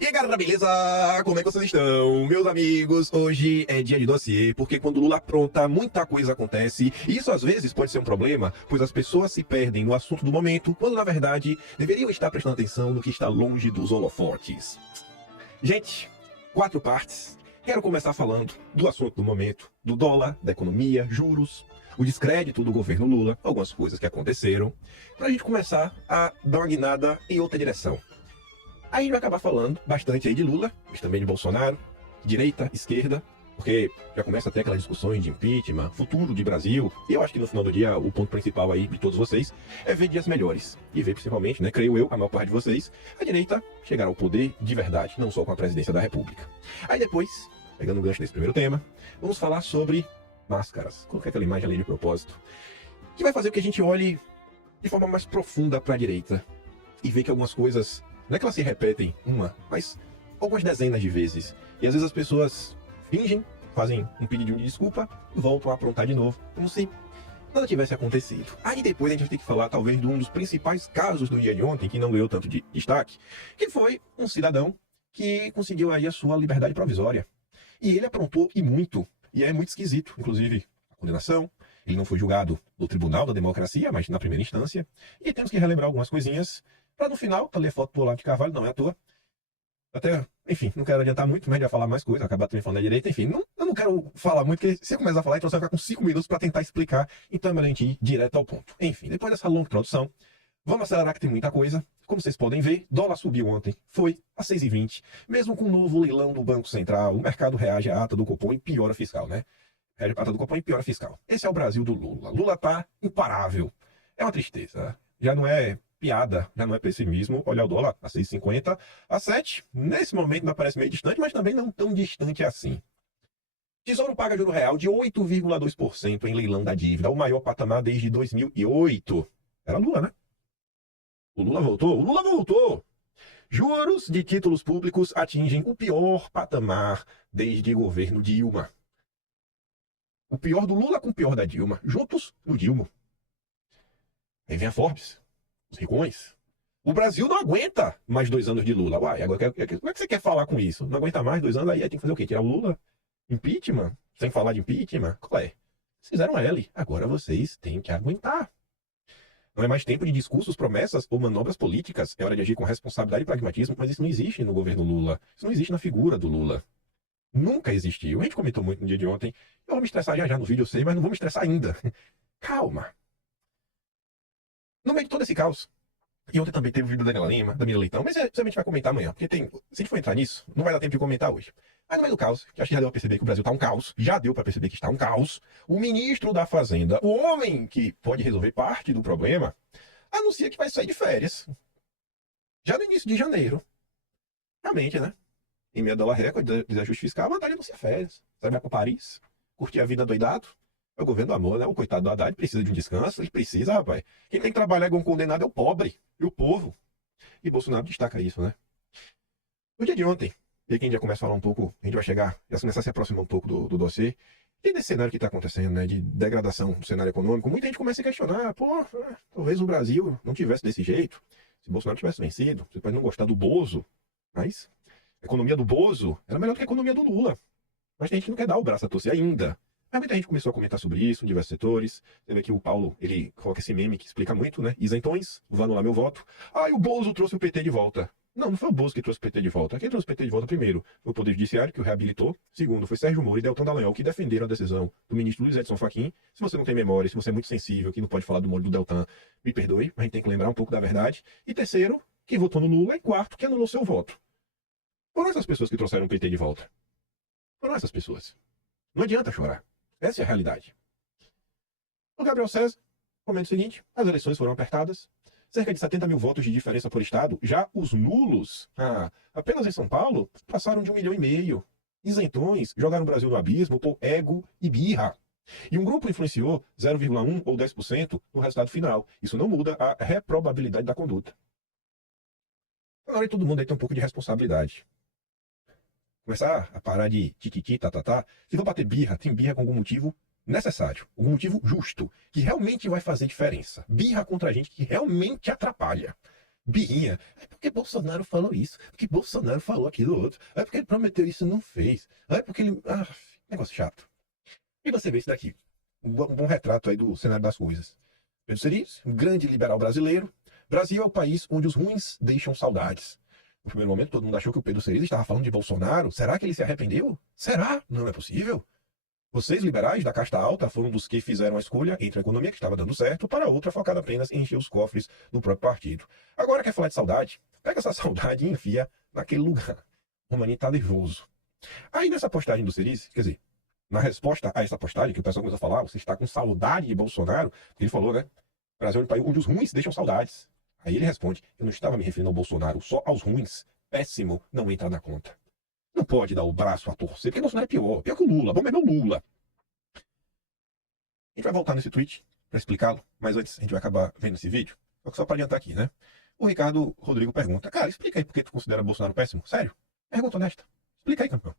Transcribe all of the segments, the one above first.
E aí galera, beleza? Como é que vocês estão? Meus amigos, hoje é dia de dossiê, porque quando o Lula apronta, muita coisa acontece, e isso às vezes pode ser um problema, pois as pessoas se perdem no assunto do momento, quando na verdade deveriam estar prestando atenção no que está longe dos holofotes. Gente, 4 partes. Quero começar falando do assunto do momento, do dólar, da economia, juros, o descrédito do governo Lula, algumas coisas que aconteceram, pra gente começar a dar uma guinada em outra direção. Aí a gente vai acabar falando bastante aí de Lula, mas também de Bolsonaro, direita, esquerda, porque já começa a ter aquelas discussões de impeachment, futuro de Brasil, e eu acho que no final do dia o ponto principal aí de todos vocês é ver dias melhores. E ver principalmente, né, creio eu, a maior parte de vocês, a direita chegar ao poder de verdade, não só com a presidência da República. Aí depois, pegando o gancho desse primeiro tema, vamos falar sobre máscaras. Coloquei aquela imagem ali de propósito, que vai fazer com que a gente olhe de forma mais profunda para a direita e ver que algumas coisas não é que elas se repetem uma, mas algumas dezenas de vezes. E às vezes as pessoas fingem, fazem um pedido de desculpa e voltam a aprontar de novo, como se nada tivesse acontecido. Aí depois a gente vai ter que falar talvez de um dos principais casos do dia de ontem, que não ganhou tanto de destaque, que foi um cidadão que conseguiu aí a sua liberdade provisória. E ele aprontou e muito. E é muito esquisito, inclusive, a condenação. Ele não foi julgado no Tribunal da Democracia, mas na primeira instância. E temos que relembrar algumas coisinhas para no final, tá ali a foto do Olavo de Carvalho, não é à toa. Até, enfim, não quero adiantar muito, mas já falar mais coisa, acabar também falando da direita, enfim, eu não quero falar muito, porque se eu começar a falar, então você vai ficar com 5 minutos para tentar explicar, então é melhor a gente ir direto ao ponto. Enfim, depois dessa longa introdução, vamos acelerar que tem muita coisa. Como vocês podem ver, dólar subiu ontem, foi a 6,20, mesmo com o novo leilão do Banco Central, o mercado reage à ata do Copom e piora fiscal, né? Reage à ata do Copom e piora fiscal. Esse é o Brasil do Lula. Lula tá imparável. É uma tristeza. Já não é piada, já não é pessimismo. Olha o dólar, a 6,50, a 7. Nesse momento não parece meio distante, mas também não tão distante assim. Tesouro paga juro real de 8,2% em leilão da dívida, o maior patamar desde 2008. Era Lula, né? O Lula voltou? O Lula voltou! Juros de títulos públicos atingem o pior patamar desde o governo Dilma. O pior do Lula com o pior da Dilma, juntos no Dilma. Aí vem a Forbes, os ricões. O Brasil não aguenta mais 2 anos de Lula. Uai, agora como é que você quer falar com isso? Não aguenta mais 2 anos, aí tem que fazer o quê? Tirar o Lula? Impeachment? Sem falar de impeachment? Qual é? Vocês fizeram L, agora vocês têm que aguentar. Não é mais tempo de discursos, promessas ou manobras políticas. É hora de agir com responsabilidade e pragmatismo, mas isso não existe no governo Lula. Isso não existe na figura do Lula. Nunca existiu. A gente comentou muito no dia de ontem. Eu vou me estressar já no vídeo, eu sei, mas não vou me estressar ainda. Calma. No meio de todo esse caos, e ontem também teve o vídeo da Daniela Lima, da Mira Leitão, mas a gente vai comentar amanhã, porque tem, se a gente for entrar nisso, não vai dar tempo de comentar hoje. Mas no meio do caos, que acho que já deu pra perceber que o Brasil tá um caos, já deu pra perceber que está um caos, o ministro da Fazenda, o homem que pode resolver parte do problema, anuncia que vai sair de férias. Já no início de janeiro. Realmente, né? Em meio ao dólar recorde, desajuste fiscal, a vontade de anunciar férias. Você vai pra Paris, curtir a vida doidado. É o governo do amor, né? O coitado do Haddad precisa de um descanso, ele precisa, rapaz. Quem tem que trabalhar igual um condenado é o pobre e o povo. E Bolsonaro destaca isso, né? No dia de ontem, e aqui a gente já começa a falar um pouco, a gente vai chegar, já começar a se aproximar um pouco do dossiê, e desse cenário que está acontecendo, né? De degradação do cenário econômico, muita gente começa a questionar, pô, talvez o Brasil não tivesse desse jeito, se Bolsonaro tivesse vencido, você pode não gostar do Bozo, mas a economia do Bozo era melhor do que a economia do Lula. Mas tem gente que não quer dar o braço a torcer ainda. Mas muita gente começou a comentar sobre isso em diversos setores. Você vê que o Paulo, ele coloca esse meme que explica muito, né? Isentões, vou anular meu voto. Ah, e o Bozo trouxe o PT de volta. Não, não foi o Bozo que trouxe o PT de volta. Quem trouxe o PT de volta primeiro foi o Poder Judiciário, que o reabilitou. Segundo, foi Sérgio Moro e Deltan Dallagnol, que defenderam a decisão do ministro Luiz Edson Fachin. Se você não tem memória, se você é muito sensível, que não pode falar do Moro do Deltan, me perdoe, mas a gente tem que lembrar um pouco da verdade. E terceiro, quem votou no Lula. E quarto, que anulou seu voto. Foram essas pessoas que trouxeram o PT de volta. Foram essas pessoas. Não adianta chorar. Essa é a realidade. O Gabriel César comenta o seguinte: as eleições foram apertadas, cerca de 70 mil votos de diferença por estado. Já os nulos, apenas em São Paulo, passaram de 1,5 milhão. Isentões jogaram o Brasil no abismo por ego e birra. E um grupo influenciou 0,1 ou 10% no resultado final. Isso não muda a reprobabilidade da conduta. Agora todo mundo aí tem um pouco de responsabilidade. Começar a parar de tititi, tatatá. Se for bater birra, tem birra com algum motivo necessário, algum motivo justo, que realmente vai fazer diferença. Birra contra a gente que realmente atrapalha. birrinha. É porque Bolsonaro falou isso, porque Bolsonaro falou aquilo outro, é porque ele prometeu isso e não fez, é porque ele... Ah, negócio chato. E você vê isso daqui, um bom retrato aí do cenário das coisas. Pedro Cerise, um grande liberal brasileiro. Brasil é o país onde os ruins deixam saudades. No primeiro momento, todo mundo achou que o Pedro Cerise estava falando de Bolsonaro. Será que ele se arrependeu? Será? Não é possível. Vocês, liberais da casta alta, foram dos que fizeram a escolha entre a economia que estava dando certo para outra focada apenas em encher os cofres do próprio partido. Agora quer falar de saudade? Pega essa saudade e enfia naquele lugar. O Romaninho tá nervoso. Aí nessa postagem do Cerise, quer dizer, na resposta a essa postagem, que o pessoal começou a falar, você está com saudade de Bolsonaro, ele falou, né? O Brasil é um país onde os ruins deixam saudades. Aí ele responde, eu não estava me referindo ao Bolsonaro, só aos ruins. Péssimo não entra na conta. Não pode dar o braço a torcer, porque Bolsonaro é pior que o Lula. Vamos beber o Lula. A gente vai voltar nesse tweet para explicá-lo, mas antes a gente vai acabar vendo esse vídeo. Só para adiantar aqui, né? O Ricardo Rodrigo pergunta, cara, explica aí por que tu considera Bolsonaro péssimo? Sério? Pergunta honesta. Explica aí, campeão.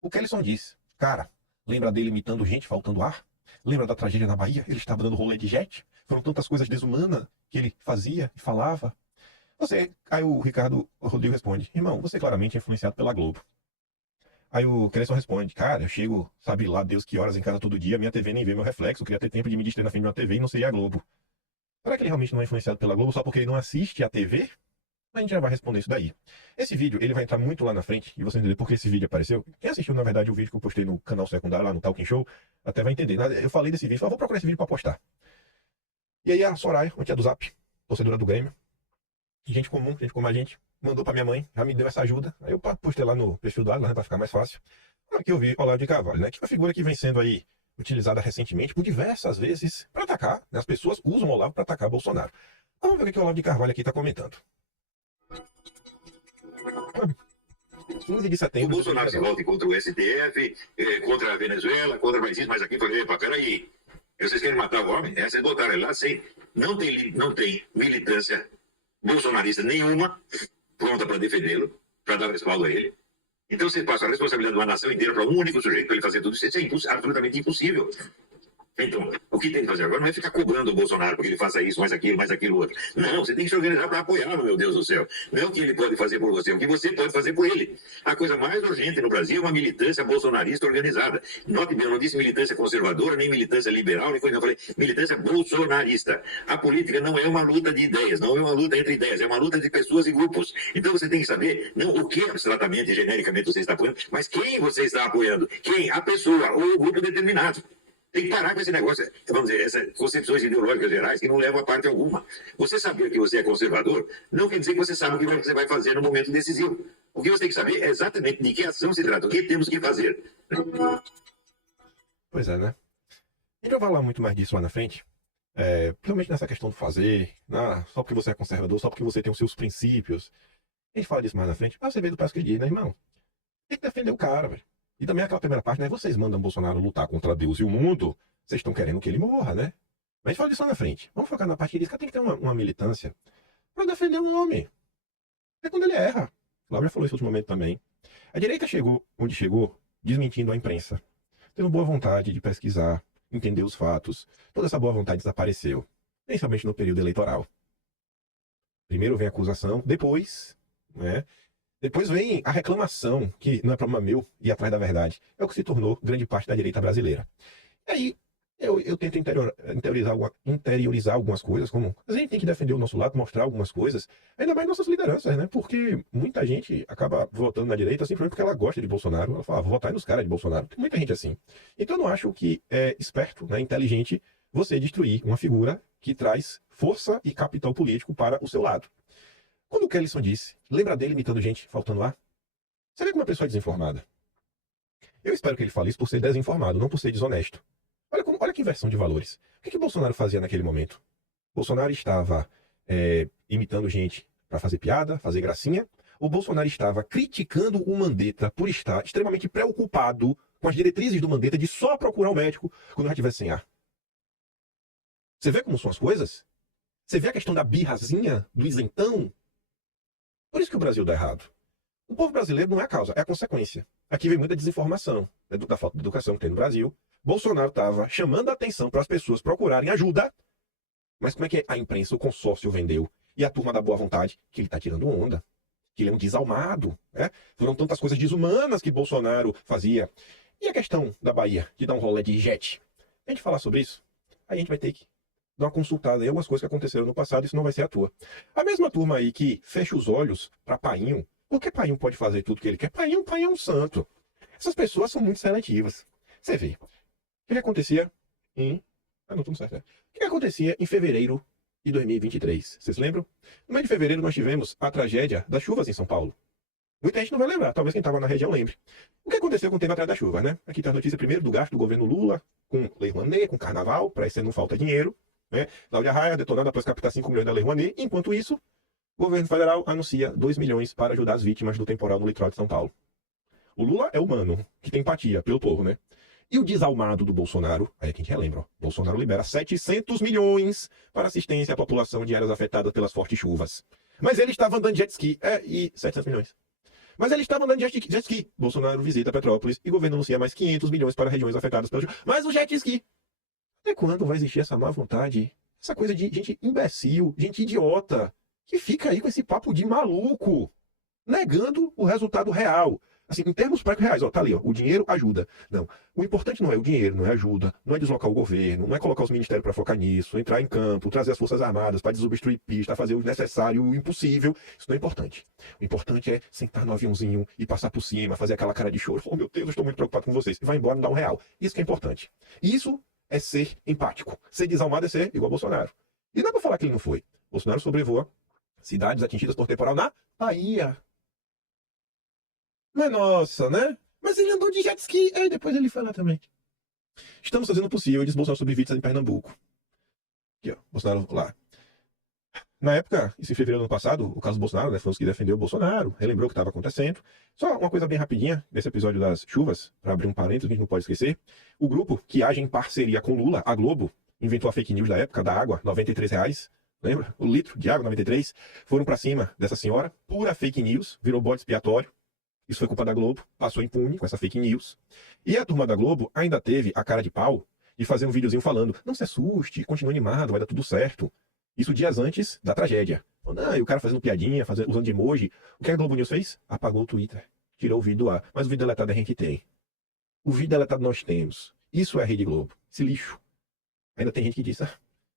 O Kellyson diz, cara, lembra dele imitando gente faltando ar? Lembra da tragédia na Bahia? Ele estava dando rolê de jet? Foram tantas coisas desumanas que ele fazia e falava. Aí o Ricardo Rodrigo responde, irmão, você claramente é influenciado pela Globo. Aí o Kellyson responde, cara, eu chego, sabe lá Deus que horas em casa todo dia, minha TV nem vê meu reflexo, eu queria ter tempo de me distrair na frente de uma TV e não seria a Globo. Será que ele realmente não é influenciado pela Globo só porque ele não assiste a TV? A gente já vai responder isso daí. Esse vídeo, ele vai entrar muito lá na frente, e você entender por que esse vídeo apareceu. Quem assistiu, na verdade, o vídeo que eu postei no canal secundário, lá no Talking Show, até vai entender. Eu falei desse vídeo, falei, vou procurar esse vídeo pra postar. E aí a Soraya, uma tia do Zap, torcedora do Grêmio, gente como a gente, mandou pra minha mãe, já me deu essa ajuda. Aí eu postei lá no perfil do Adler, né, pra ficar mais fácil. Aqui eu vi Olavo de Carvalho, né, que é uma figura que vem sendo aí utilizada recentemente por diversas vezes para atacar, né, as pessoas usam o Olavo para atacar Bolsonaro. Vamos ver o que o Olavo de Carvalho aqui tá comentando. 15 de setembro. O Bolsonaro se volta contra o STF, contra a Venezuela, contra mais isso, mais aquilo. Falei, epa, peraí. Vocês querem matar o homem? Vocês botaram ele lá sem. Não tem militância bolsonarista nenhuma pronta para defendê-lo, para dar respaldo a ele. Então você passa a responsabilidade de uma nação inteira para um único sujeito para ele fazer tudo isso. Isso é absolutamente impossível. Então, o que tem que fazer agora não é ficar cobrando o Bolsonaro porque ele faça isso, mais aquilo outro. Não, você tem que se organizar para apoiá-lo, meu Deus do céu. Não é o que ele pode fazer por você, é o que você pode fazer por ele. A coisa mais urgente no Brasil é uma militância bolsonarista organizada. Note bem, eu não disse militância conservadora, nem militância liberal, nem coisa, eu falei militância bolsonarista. A política não é uma luta de ideias, não é uma luta entre ideias, é uma luta de pessoas e grupos. Então você tem que saber, não o que abstratamente e genericamente você está apoiando, mas quem você está apoiando. Quem? A pessoa ou o grupo determinado. Tem que parar com esse negócio, vamos dizer, essas concepções ideológicas gerais que não levam a parte alguma. Você saber que você é conservador não quer dizer que você sabe o que você vai fazer no momento decisivo. O que você tem que saber é exatamente de que ação se trata, o que temos que fazer. Pois é, né? A gente vai falar muito mais disso lá na frente, principalmente nessa questão do fazer, só porque você é conservador, só porque você tem os seus princípios. A gente fala disso mais na frente, mas você vê do passo que ele diz, né, irmão? Tem que defender o cara, velho. E também aquela primeira parte, né? Vocês mandam Bolsonaro lutar contra Deus e o mundo, vocês estão querendo que ele morra, né? Mas a gente fala disso lá na frente. Vamos focar na parte que diz que tem que ter uma militância para defender o homem. É quando ele erra. O Laura falou isso ultimamente também. A direita chegou onde chegou, desmentindo a imprensa. Tendo boa vontade de pesquisar, entender os fatos. Toda essa boa vontade desapareceu. Principalmente no período eleitoral. Primeiro vem a acusação, depois, né? Depois vem a reclamação, que não é problema meu ir atrás da verdade. É o que se tornou grande parte da direita brasileira. E aí, eu tento interiorizar algumas coisas, como a gente tem que defender o nosso lado, mostrar algumas coisas, ainda mais nossas lideranças, né? Porque muita gente acaba votando na direita simplesmente porque ela gosta de Bolsonaro. Ela fala, vou votar nos caras de Bolsonaro. Tem muita gente assim. Então eu não acho que é esperto, né, inteligente, você destruir uma figura que traz força e capital político para o seu lado. Quando o Kellyson disse, lembra dele imitando gente faltando ar? Você vê como uma pessoa é desinformada. Eu espero que ele fale isso por ser desinformado, não por ser desonesto. Olha que inversão de valores. O que Bolsonaro fazia naquele momento? Bolsonaro estava imitando gente para fazer piada, fazer gracinha, ou Bolsonaro estava criticando o Mandetta por estar extremamente preocupado com as diretrizes do Mandetta de só procurar o médico quando já estivesse sem ar? Você vê como são as coisas? Você vê a questão da birrazinha, do isentão? Por isso que o Brasil dá errado. O povo brasileiro não é a causa, é a consequência. Aqui vem muita desinformação, né, da falta de educação que tem no Brasil. Bolsonaro estava chamando a atenção para as pessoas procurarem ajuda, mas como é que a imprensa, o consórcio vendeu E a turma da boa vontade, que ele tá tirando onda, que ele é um desalmado, né? Foram tantas coisas desumanas que Bolsonaro fazia. E a questão da Bahia, de dar um rolê de jet? A gente falar sobre isso, a gente vai ter que dar uma consultada em algumas coisas que aconteceram no passado, isso não vai ser à toa. A mesma turma aí que fecha os olhos para Painho, porque Painho pode fazer tudo que ele quer. Painho é um santo. Essas pessoas são muito seletivas. Você vê. O que acontecia em... Ah, não, tudo certo. O que acontecia em fevereiro de 2023? Vocês lembram? No mês de fevereiro nós tivemos a tragédia das chuvas em São Paulo. Muita gente não vai lembrar, talvez quem estava na região lembre. O que aconteceu com o tempo atrás da chuva, né? Aqui está a notícia primeiro do gasto do governo Lula com Lei Rouanet, com Carnaval, para esse não falta dinheiro. Né? Cláudia Raia detonada após captar 5 milhões da Lei Rouanet. Enquanto isso, o governo federal anuncia 2 milhões para ajudar as vítimas do temporal no litoral de São Paulo. O Lula é humano, que tem empatia pelo povo, né? E o desalmado do Bolsonaro, aí é que a gente relembra, ó, Bolsonaro libera 700 milhões para assistência à população de áreas afetadas pelas fortes chuvas. Mas ele estava andando de jet ski, e 700 milhões. Mas ele estava andando de jet ski. Bolsonaro visita Petrópolis e o governo anuncia mais 500 milhões para regiões afetadas pelas chuvas. Mas o jet ski. Até quando vai existir essa má vontade? Essa coisa de gente imbecil, gente idiota, que fica aí com esse papo de maluco, negando o resultado real. Assim, em termos práticos reais, ó, tá ali, ó, o dinheiro ajuda. Não, o importante não é o dinheiro, não é ajuda, não é deslocar o governo, não é colocar os ministérios para focar nisso, entrar em campo, trazer as forças armadas para desobstruir pista, fazer o necessário, o impossível. Isso não é importante. O importante é sentar no aviãozinho e passar por cima, fazer aquela cara de choro. Oh, meu Deus, eu estou muito preocupado com vocês. E vai embora, não dá um real. Isso que é importante. Isso é ser empático. Ser desalmado é ser igual a Bolsonaro. E não é para falar que ele não foi. Bolsonaro sobrevoa cidades atingidas por temporal na Bahia. Mas nossa, né? Mas ele andou de jet ski. Aí depois ele foi lá também. Estamos fazendo o possível, diz Bolsonaro sobre vítimas em Pernambuco. Aqui, ó. Bolsonaro lá. Na época, isso em fevereiro do ano passado, o Carlos Bolsonaro, né, foi um dos que defendeu o Bolsonaro, relembrou o que estava acontecendo. Só uma coisa bem rapidinha, nesse episódio das chuvas, para abrir um parênteses, a gente não pode esquecer. O grupo que age em parceria com Lula, a Globo, inventou a fake news da época, da água, R$ 93. Lembra? O litro de água, 93. Foram para cima dessa senhora, pura fake news, virou bode expiatório. Isso foi culpa da Globo, passou impune com essa fake news. E a turma da Globo ainda teve a cara de pau de fazer um videozinho falando: não se assuste, continue animado, vai dar tudo certo. Isso dias antes da tragédia. E o cara fazendo piadinha, usando de emoji. O que a Globo News fez? Apagou o Twitter, tirou o vídeo do ar. Mas o vídeo deletado a gente tem. O vídeo deletado nós temos. Isso é a Rede Globo. Esse lixo. Ainda tem gente que diz: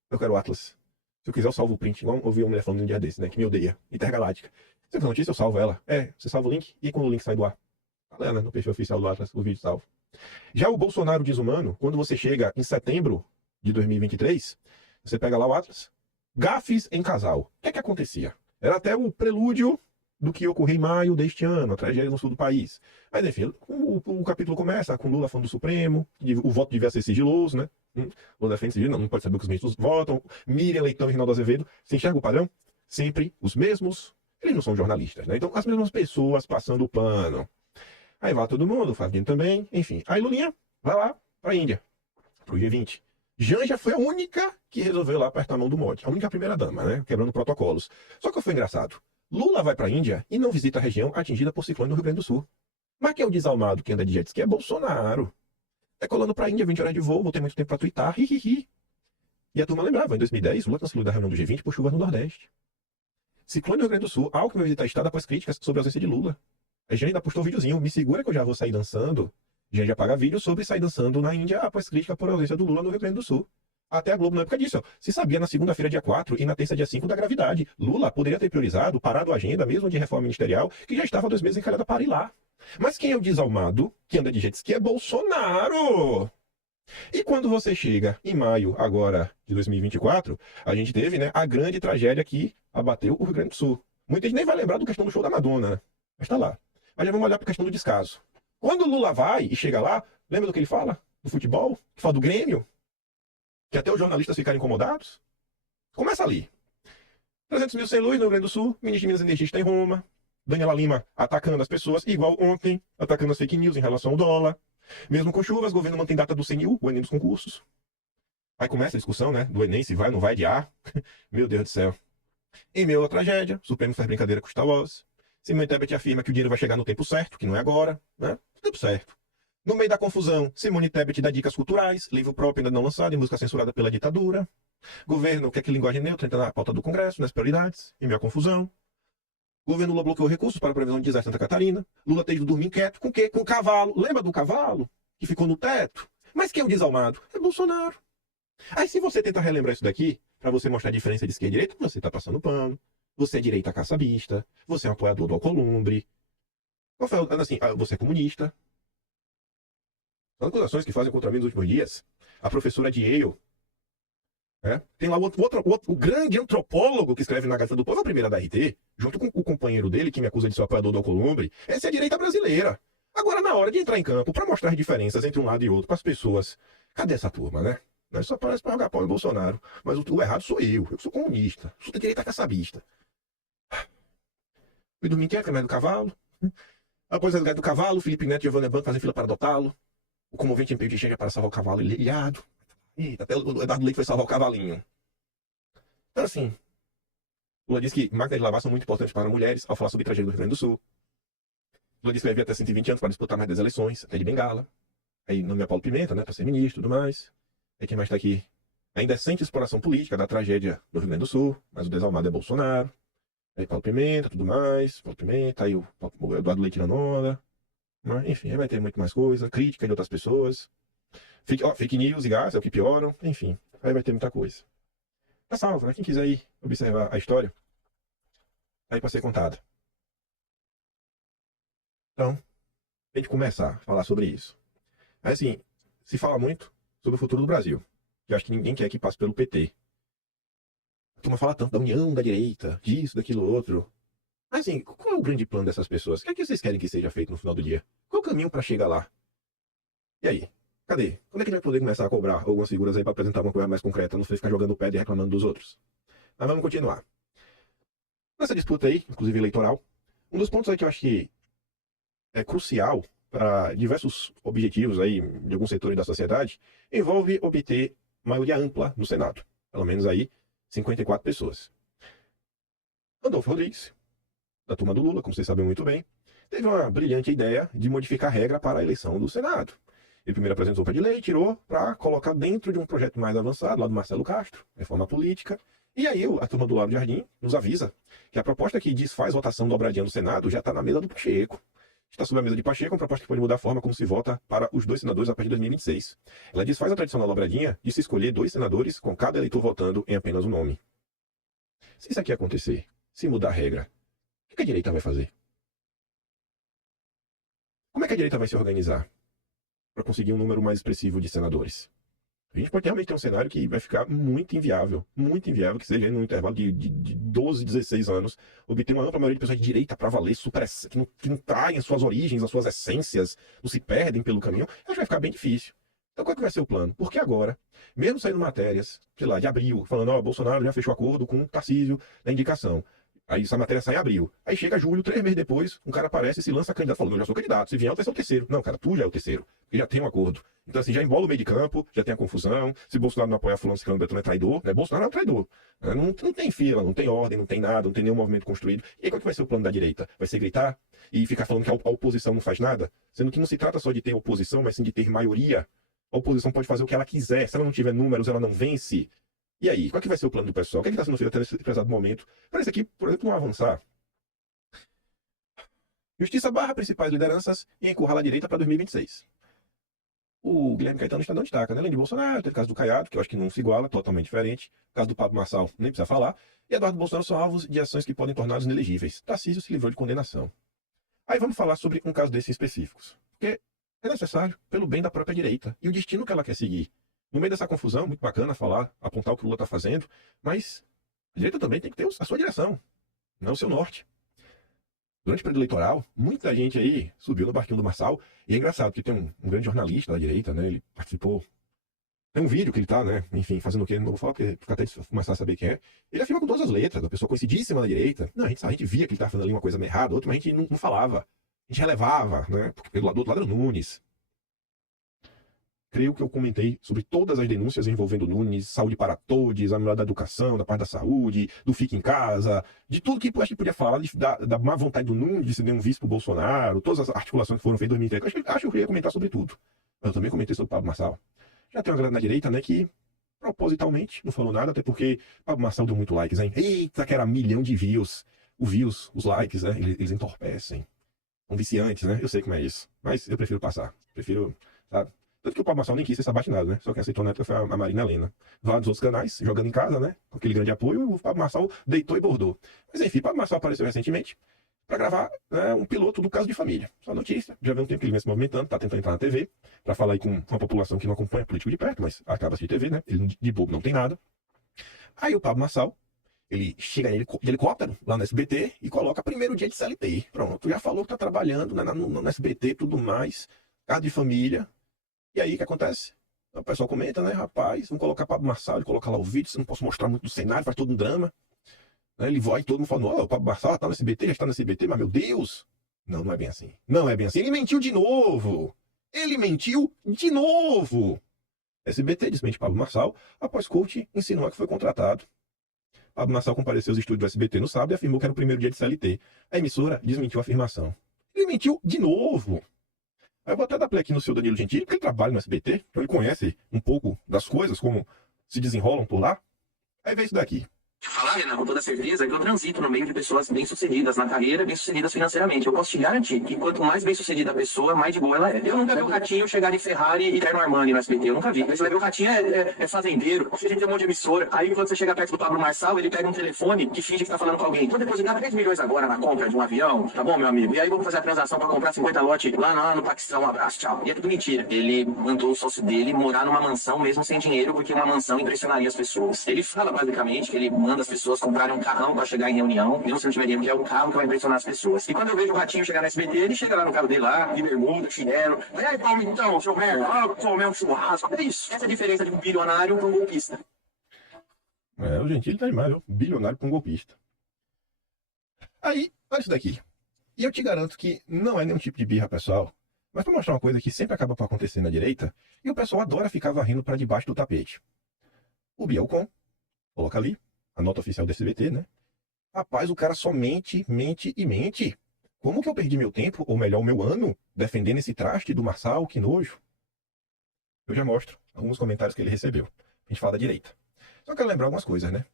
eu quero o Atlas. Se eu quiser eu salvo o print. Igual eu ouvi uma mulher falando um dia desse, né? Que me odeia. Intergaláctica. Se eu notícia, eu salvo ela. Você salva o link e quando o link sai do ar? Tá lá, né, no perfil oficial do Atlas, o vídeo salvo. Já o Bolsonaro desumano, quando você chega em setembro de 2023, você pega lá o Atlas, gafes em casal. O que acontecia? Era até o prelúdio do que ocorreu em maio deste ano, a tragédia no sul do país. Mas enfim, o capítulo começa com Lula falando do Supremo, o voto devia ser sigiloso, né? Lula defende sigilo, não pode saber o que os ministros votam. Miriam Leitão e Reinaldo Azevedo, você enxerga o padrão? Sempre os mesmos. Eles não são jornalistas, né? Então, as mesmas pessoas passando o pano. Aí vai todo mundo, o Flavinho também, enfim. Aí Lulinha vai lá pra Índia, pro G20. Janja foi a única que resolveu lá apertar a mão do Modi. A única primeira dama, né? Quebrando protocolos. Só que foi engraçado. Lula vai pra Índia e não visita a região atingida por ciclone no Rio Grande do Sul. Mas quem é o desalmado que anda de jet ski é Bolsonaro. Colando pra Índia, 20 horas de voo, vou ter muito tempo pra twittar, hihihi. E a turma lembrava, em 2010, Lula cancelou da reunião do G20 por chuvas no Nordeste. Ciclone no Rio Grande do Sul, Alckmin vai visitar estado após críticas sobre a ausência de Lula. A gente ainda postou um videozinho, me segura que eu já vou sair dançando. A gente já paga vídeo sobre sair dançando na Índia após crítica por ausência do Lula no Rio Grande do Sul. Até a Globo na época disso, ó. Se sabia na segunda-feira, dia 4 e na terça, dia 5 da gravidade. Lula poderia ter priorizado, parado a agenda, mesmo de reforma ministerial, que já estava há 2 meses encalhada para ir lá. Mas quem é o desalmado que anda de jet ski é Bolsonaro. E quando você chega em maio agora de 2024, a gente teve, né, a grande tragédia que abateu o Rio Grande do Sul. Muita gente nem vai lembrar do questão do show da Madonna, né? Mas tá lá. Mas já vamos olhar para a questão do descaso. Quando o Lula vai e chega lá, lembra do que ele fala? Do futebol? Que fala do Grêmio? Que até os jornalistas ficaram incomodados? Começa ali. 300 mil sem luz no Rio Grande do Sul, ministro de Minas e Energia está em Roma, Daniela Lima atacando as pessoas, igual ontem, atacando as fake news em relação ao dólar. Mesmo com chuvas, o governo mantém data do CNU, o Enem dos concursos. Aí começa a discussão, né, do Enem, se vai ou não vai adiar. Meu Deus do céu. Em meio à tragédia, o Supremo faz brincadeira com Star Wars. Simone Tebet afirma que o dinheiro vai chegar no tempo certo, que não é agora, né? No tempo certo. No meio da confusão, Simone Tebet dá dicas culturais, livro próprio ainda não lançado e música censurada pela ditadura. Governo quer que linguagem neutra entre na pauta do Congresso, nas prioridades, em meio à confusão. Governo Lula bloqueou recursos para a previsão de desastre em Santa Catarina. Lula teve de dormir inquieto. Com o quê? Com o cavalo. Lembra do cavalo? Que ficou no teto? Mas quem é o desalmado? É Bolsonaro. Aí se você tenta relembrar isso daqui, para você mostrar a diferença de esquerda e direita, você tá passando pano. Você é direita caçabista. Você é um apoiador do Alcolumbre. Assim, você é comunista. As acusações que fazem contra mim nos últimos dias. A professora de Yale. Tem lá o grande antropólogo que escreve na Gazeta do Povo, a primeira da RT, junto com o companheiro dele, que me acusa de ser apoiador do Alcolumbre. Essa é a direita brasileira. Agora, na hora de entrar em campo, para mostrar as diferenças entre um lado e outro, para as pessoas, cadê essa turma, né? Nós só parece para jogar pau em Bolsonaro. Mas o errado sou eu sou comunista, sou da direita caçabista. Fui dormir quieto, remédio do cavalo. Após a resgate do cavalo, Felipe Neto e Giovanna Banco fazem fila para adotá-lo. O comovente empenho de chega para salvar o cavalo ilhado. Eita, até o Eduardo Leite foi salvar o cavalinho. Então, assim, Lula diz que máquinas de lavar são muito importantes para mulheres, ao falar sobre tragédia do Rio Grande do Sul. Lula diz que vai vir até 120 anos para disputar mais 10 eleições, até de Bengala. Aí nomeia Paulo Pimenta, né, para ser ministro e tudo mais. Aí quem mais tá aqui? Ainda sente exploração política da tragédia do Rio Grande do Sul, mas o desalmado é Bolsonaro. Aí Paulo Pimenta, tudo mais. Paulo Pimenta, aí o Eduardo Leite na onda. Mas, enfim, aí vai ter muito mais coisa, crítica de outras pessoas. Fake news e gás é o que pioram, enfim, aí vai ter muita coisa. Tá salvo, né? Quem quiser ir observar a história, tá aí pra ser contada. Então, a gente começar a falar sobre isso. Aí, assim, se fala muito sobre o futuro do Brasil, que eu acho que ninguém quer que passe pelo PT. A turma fala tanto da união da direita, disso, daquilo, outro. Mas, assim, qual é o grande plano dessas pessoas? O que é que vocês querem que seja feito no final do dia? Qual é o caminho pra chegar lá? E aí? Cadê? Quando é que a gente vai poder começar a cobrar algumas figuras aí para apresentar uma coisa mais concreta, não ficar jogando o pé e reclamando dos outros? Mas vamos continuar. Nessa disputa aí, inclusive eleitoral, um dos pontos aí que eu acho que é crucial para diversos objetivos aí de alguns setores da sociedade envolve obter maioria ampla no Senado. Pelo menos aí 54 pessoas. Randolfo Rodrigues, da turma do Lula, como vocês sabem muito bem, teve uma brilhante ideia de modificar a regra para a eleição do Senado. Ele primeiro apresentou para de lei, tirou para colocar dentro de um projeto mais avançado, lá do Marcelo Castro, reforma política. E aí a turma do Lauro Jardim nos avisa que a proposta que desfaz votação dobradinha do Senado já está na mesa do Pacheco. Está sob a mesa de Pacheco, uma proposta que pode mudar a forma como se vota para os 2 senadores a partir de 2026. Ela desfaz a tradicional dobradinha de se escolher 2 senadores com cada eleitor votando em apenas um nome. Se isso aqui acontecer, se mudar a regra, o que a direita vai fazer? Como é que a direita vai se organizar para conseguir um número mais expressivo de senadores? A gente pode realmente ter um cenário que vai ficar muito inviável, que seja num intervalo de 12, 16 anos, obter uma ampla maioria de pessoas de direita para valer, que não traem as suas origens, as suas essências, não se perdem pelo caminho. Acho que vai ficar bem difícil. Então qual é que vai ser o plano? Porque agora, mesmo saindo matérias, sei lá, de abril, falando, ó, Bolsonaro já fechou acordo com o Tarcísio na indicação. Aí essa matéria sai em abril. Aí chega julho, 3 meses depois, um cara aparece e se lança candidato, falando, eu já sou candidato, se vier, eu sou o terceiro. Não, cara, tu já é o terceiro, porque já tem um acordo. Então, assim, já embola o meio de campo, já tem a confusão. Se Bolsonaro não apoia fulano, ciclano, Beltrano é traidor, né? Bolsonaro é um traidor. Não tem fila, não tem ordem, não tem nada, não tem nenhum movimento construído. E aí, qual que vai ser o plano da direita? Vai ser gritar e ficar falando que a oposição não faz nada? Sendo que não se trata só de ter oposição, mas sim de ter maioria. A oposição pode fazer o que ela quiser. Se ela não tiver números, ela não vence. E aí, qual que vai ser o plano do pessoal? O que é que está sendo feito até nesse prezado momento? Para isso aqui, por exemplo, não avançar. Justiça barra principais lideranças e encurrala a direita para 2026. O Guilherme Caetano está dando destaque, né? Além de Bolsonaro, tem o caso do Caiado, que eu acho que não se iguala, totalmente diferente. O caso do Pablo Marçal, nem precisa falar. E Eduardo Bolsonaro são alvos de ações que podem torná-los inelegíveis. Tarcísio se livrou de condenação. Aí vamos falar sobre um caso desses específicos. Porque é necessário pelo bem da própria direita e o destino que ela quer seguir. No meio dessa confusão, muito bacana falar, apontar o que o Lula está fazendo, mas a direita também tem que ter a sua direção, não o seu norte. Durante o período eleitoral, muita gente aí subiu no barquinho do Marçal. E é engraçado, porque tem um grande jornalista da direita, né? Ele participou. Tem um vídeo que ele tá, né? Enfim, fazendo o quê? Não vou falar, porque fica até começar a saber quem é. Ele afirma com todas as letras, da pessoa conhecidíssima da direita. Não, a gente via que ele tava fazendo ali uma coisa errada, outra, mas a gente não falava. A gente relevava, né? Porque do outro lado era o Nunes. creio que eu comentei sobre todas as denúncias envolvendo Nunes, saúde para todos, a melhor da educação, da parte da saúde, do fique em casa, de tudo que acho que podia falar, da má vontade do Nunes de se dar um vice pro Bolsonaro, todas as articulações que foram feitas em 2003. Acho que eu ia comentar sobre tudo. Eu também comentei sobre o Pablo Marçal. Já tem uma galera na direita, né, que propositalmente não falou nada, até porque Pablo Marçal deu muito likes, hein? Eita, que era 1 milhão de views. Os likes, né? Eles entorpecem. São viciantes, né? Eu sei como é isso. Mas eu prefiro passar. Prefiro, sabe? Tanto que o Pablo Marçal nem quis ser sabatinado, né? Só que aceitou na época foi a Marina Lena. Lá nos outros canais, jogando em casa, né? Com aquele grande apoio, o Pablo Marçal deitou e bordou. Mas enfim, Pablo Marçal apareceu recentemente para gravar, né, um piloto do Caso de Família. Só notícia. Já vê um tempo que ele vem se movimentando, tá tentando entrar na TV, para falar aí com uma população que não acompanha político de perto, mas acaba de TV, né? Ele de bobo não tem nada. Aí o Pablo Marçal, ele chega de helicóptero lá no SBT e coloca primeiro dia de CLT. Pronto, já falou que tá trabalhando, né, no SBT e tudo mais, Caso de Família. E aí o que acontece? O pessoal comenta, né, rapaz, vamos colocar Pablo Marçal, ele coloca lá o vídeo, não posso mostrar muito do cenário, faz todo um drama. Ele vai e todo mundo fala, o Pablo Marçal tá no SBT, já está no SBT, mas meu Deus! Não, não é bem assim. Não é bem assim. Ele mentiu de novo! Ele mentiu de novo! SBT desmente Pablo Marçal após coach insinuar que foi contratado. Pablo Marçal compareceu aos estúdios do SBT no sábado e afirmou que era o primeiro dia de CLT. A emissora desmentiu a afirmação. Ele mentiu de novo! Aí eu vou até dar play aqui no seu Danilo Gentili, porque ele trabalha no SBT, então ele conhece um pouco das coisas, como se desenrolam por lá. Aí vê isso daqui. Falar, Renan, com toda certeza, que eu transito no meio de pessoas bem-sucedidas na carreira, bem-sucedidas financeiramente. Eu posso te garantir que quanto mais bem-sucedida a pessoa, mais de boa ela é. Eu nunca vi o Ratinho chegar de Ferrari e terno Armani no SBT, eu nunca vi. Mas o Ratinho é fazendeiro, a gente tem um monte de emissora. Aí quando você chega perto do Pablo Marçal, ele pega um telefone que finge que tá falando com alguém. Vou depositar 3 milhões agora na compra de um avião, tá bom, meu amigo? E aí vamos fazer a transação pra comprar 50 lotes lá no Paquistão, um abraço, tchau. E é tudo mentira. Ele mandou o sócio dele morar numa mansão mesmo sem dinheiro, porque uma mansão impressionaria as pessoas. Ele fala basicamente que ele manda as pessoas comprarem um carrão para chegar em reunião, e não se não tiver dinheiro, que é um carro que vai impressionar as pessoas. E quando eu vejo o Ratinho chegar no SBT, ele chega lá no carro dele lá, de bermuda, chinelo. E aí, Paulo, então, seu merda, comer um churrasco. É isso. Essa é a diferença de um bilionário para um golpista. O Gentili tá demais, viu? Bilionário para um golpista. Aí, olha isso daqui. E eu te garanto que não é nenhum tipo de birra, pessoal. Mas para mostrar uma coisa que sempre acaba por acontecer na direita, e o pessoal adora ficar varrendo para debaixo do tapete. O Bielcom, coloca ali, a nota oficial do SBT, né? Rapaz, o cara só mente, mente e mente. Como que eu perdi meu tempo, ou melhor, o meu ano, defendendo esse traste do Marçal? Que nojo. Eu já mostro alguns comentários que ele recebeu. A gente fala da direita. Só quero lembrar algumas coisas, né?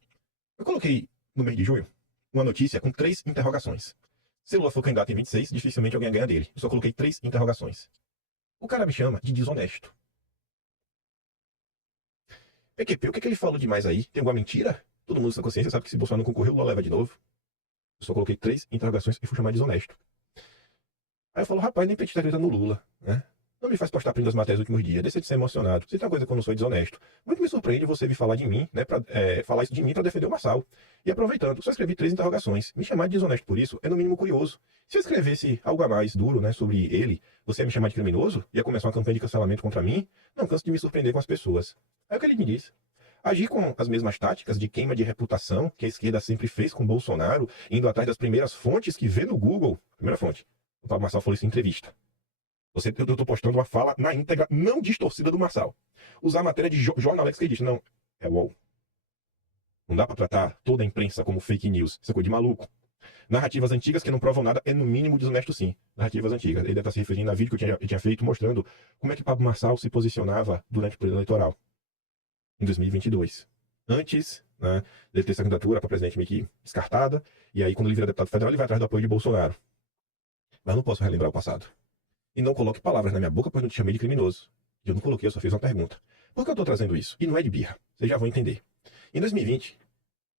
Eu coloquei, no mês de junho, uma notícia com 3 interrogações. Se Lula for candidato em 26, dificilmente alguém ganha dele. Eu só coloquei 3 interrogações. O cara me chama de desonesto. PQP, o que ele falou demais aí? Tem alguma mentira? Todo mundo sem consciência sabe que se Bolsonaro não concorrer, o Lula leva de novo. Eu só coloquei 3 interrogações e fui chamar de desonesto. Aí eu falo, rapaz, nem petista acredita no Lula, né? Não me faz postar print das matérias dos últimos dias, deixa de ser emocionado. Se tem uma coisa que eu não sou desonesto. Muito me surpreende você vir falar de mim, né? Falar isso de mim pra defender o Marçal. E aproveitando, só escrevi 3 interrogações. Me chamar de desonesto por isso é no mínimo curioso. Se eu escrevesse algo a mais duro, né, sobre ele, você ia me chamar de criminoso? Ia começar uma campanha de cancelamento contra mim? Não canso de me surpreender com as pessoas. Aí o que ele me disse? Agir com as mesmas táticas de queima de reputação que a esquerda sempre fez com Bolsonaro, indo atrás das primeiras fontes que vê no Google. Primeira fonte. O Pablo Marçal falou isso em entrevista. Eu estou postando uma fala na íntegra, não distorcida do Marçal. Usar a matéria de jornal esquerdista. Não, é UOL. Não dá para tratar toda a imprensa como fake news. Isso é coisa de maluco. Narrativas antigas que não provam nada é no mínimo desonesto, sim. Narrativas antigas. Ele deve estar se referindo a vídeo que eu tinha feito mostrando como é que Pablo Marçal se posicionava durante o período eleitoral. Em 2022. Antes, né, dele ter essa candidatura para presidente meio que descartada, e aí quando ele vira deputado federal, ele vai atrás do apoio de Bolsonaro. Mas eu não posso relembrar o passado. E não coloque palavras na minha boca, pois eu não te chamei de criminoso. Eu não coloquei, eu só fiz uma pergunta. Por que eu estou trazendo isso? E não é de birra. Vocês já vão entender. Em 2020,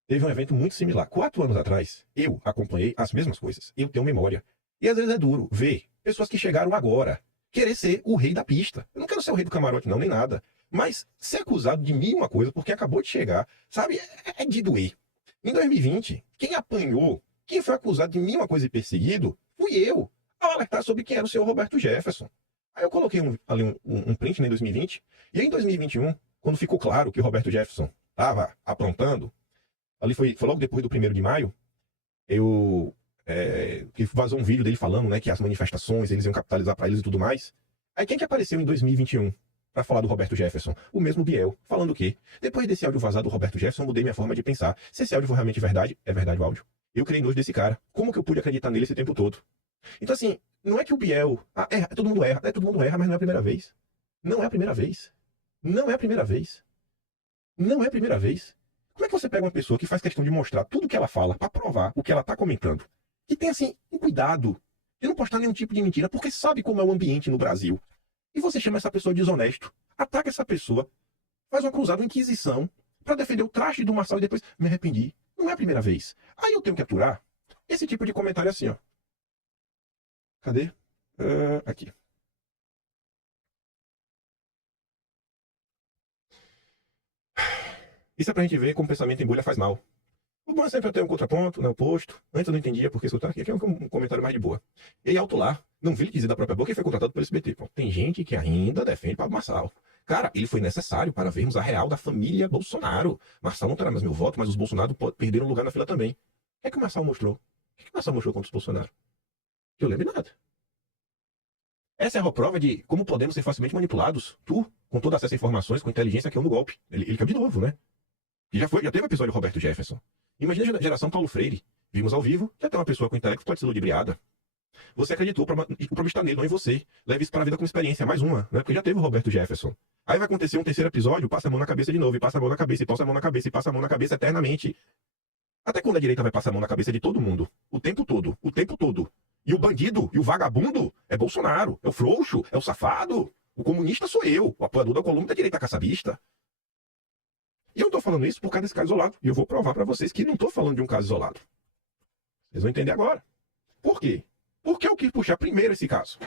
teve um evento muito similar. 4 anos atrás, eu acompanhei as mesmas coisas. Eu tenho memória. E às vezes é duro ver pessoas que chegaram agora querer ser o rei da pista. Eu não quero ser o rei do camarote, não, nem nada. Mas ser acusado de mil uma coisa porque acabou de chegar, sabe, é de doer. Em 2020, quem apanhou, quem foi acusado de mil uma coisa e perseguido, fui eu, ao alertar sobre quem era o senhor Roberto Jefferson. Aí eu coloquei ali um print, né, em 2020, e aí em 2021, quando ficou claro que o Roberto Jefferson estava aprontando, ali foi logo depois do 1º de maio, que vazou um vídeo dele falando, né, que as manifestações, eles iam capitalizar para eles e tudo mais. Aí quem que apareceu em 2021? para falar do Roberto Jefferson. O mesmo Biel. Falando o quê? Depois desse áudio vazado do Roberto Jefferson, eu mudei minha forma de pensar. Se esse áudio for realmente verdade, é verdade o áudio. Eu criei nojo desse cara. Como que eu pude acreditar nele esse tempo todo? Então, assim, não é que o Biel... erra, todo mundo erra. Todo mundo erra, mas não é a primeira vez. Não é a primeira vez. Não é a primeira vez. Não é a primeira vez. Como é que você pega uma pessoa que faz questão de mostrar tudo o que ela fala para provar o que ela tá comentando? Que tem, assim, um cuidado de não postar nenhum tipo de mentira, porque sabe como é o ambiente no Brasil. E você chama essa pessoa de desonesto, ataca essa pessoa, faz uma cruzada, uma inquisição, para defender o traste do Marçal e depois me arrependi. Não é a primeira vez. Aí eu tenho que aturar esse tipo de comentário assim, ó. Cadê? Aqui. Isso é pra gente ver como o pensamento em bolha faz mal. O bom é sempre ter um contraponto, né, oposto. Antes eu não entendia por que escutar aqui. Aqui é um comentário mais de boa. E aí, alto lá, não vi ele dizer da própria boca que foi contratado pelo SBT. Pô, tem gente que ainda defende Pablo Marçal. Cara, ele foi necessário para vermos a real da família Bolsonaro. Marçal não terá mais meu voto, mas os Bolsonaro perderam lugar na fila também. O que é que o Marçal mostrou? O que o Marçal mostrou contra os Bolsonaro? Que eu lembro de nada. Essa é a prova de como podemos ser facilmente manipulados. Tu, com todo acesso a informações, com inteligência, caiu no golpe. Ele caiu de novo, né? E já teve episódio do Roberto Jefferson. Imagina a geração Paulo Freire. Vimos ao vivo, já tem uma pessoa com intelecto que pode ser ludibriada. Você acreditou, o problema está nele, não em você. Leve isso para a vida como experiência, mais uma, né? Porque já teve o Roberto Jefferson. Aí vai acontecer um terceiro episódio, passa a mão na cabeça de novo, e passa a mão na cabeça, e passa a mão na cabeça, e passa a mão na cabeça eternamente. Até quando a direita vai passar a mão na cabeça de todo mundo? O tempo todo, o tempo todo. E o bandido, e o vagabundo é Bolsonaro, é o frouxo, é o safado. O comunista sou eu, o apoiador da coluna da direita caçabista. E eu não tô falando isso por causa desse caso isolado. E eu vou provar para vocês que não tô falando de um caso isolado. Vocês vão entender agora. Por quê? Porque eu quis puxar primeiro esse caso.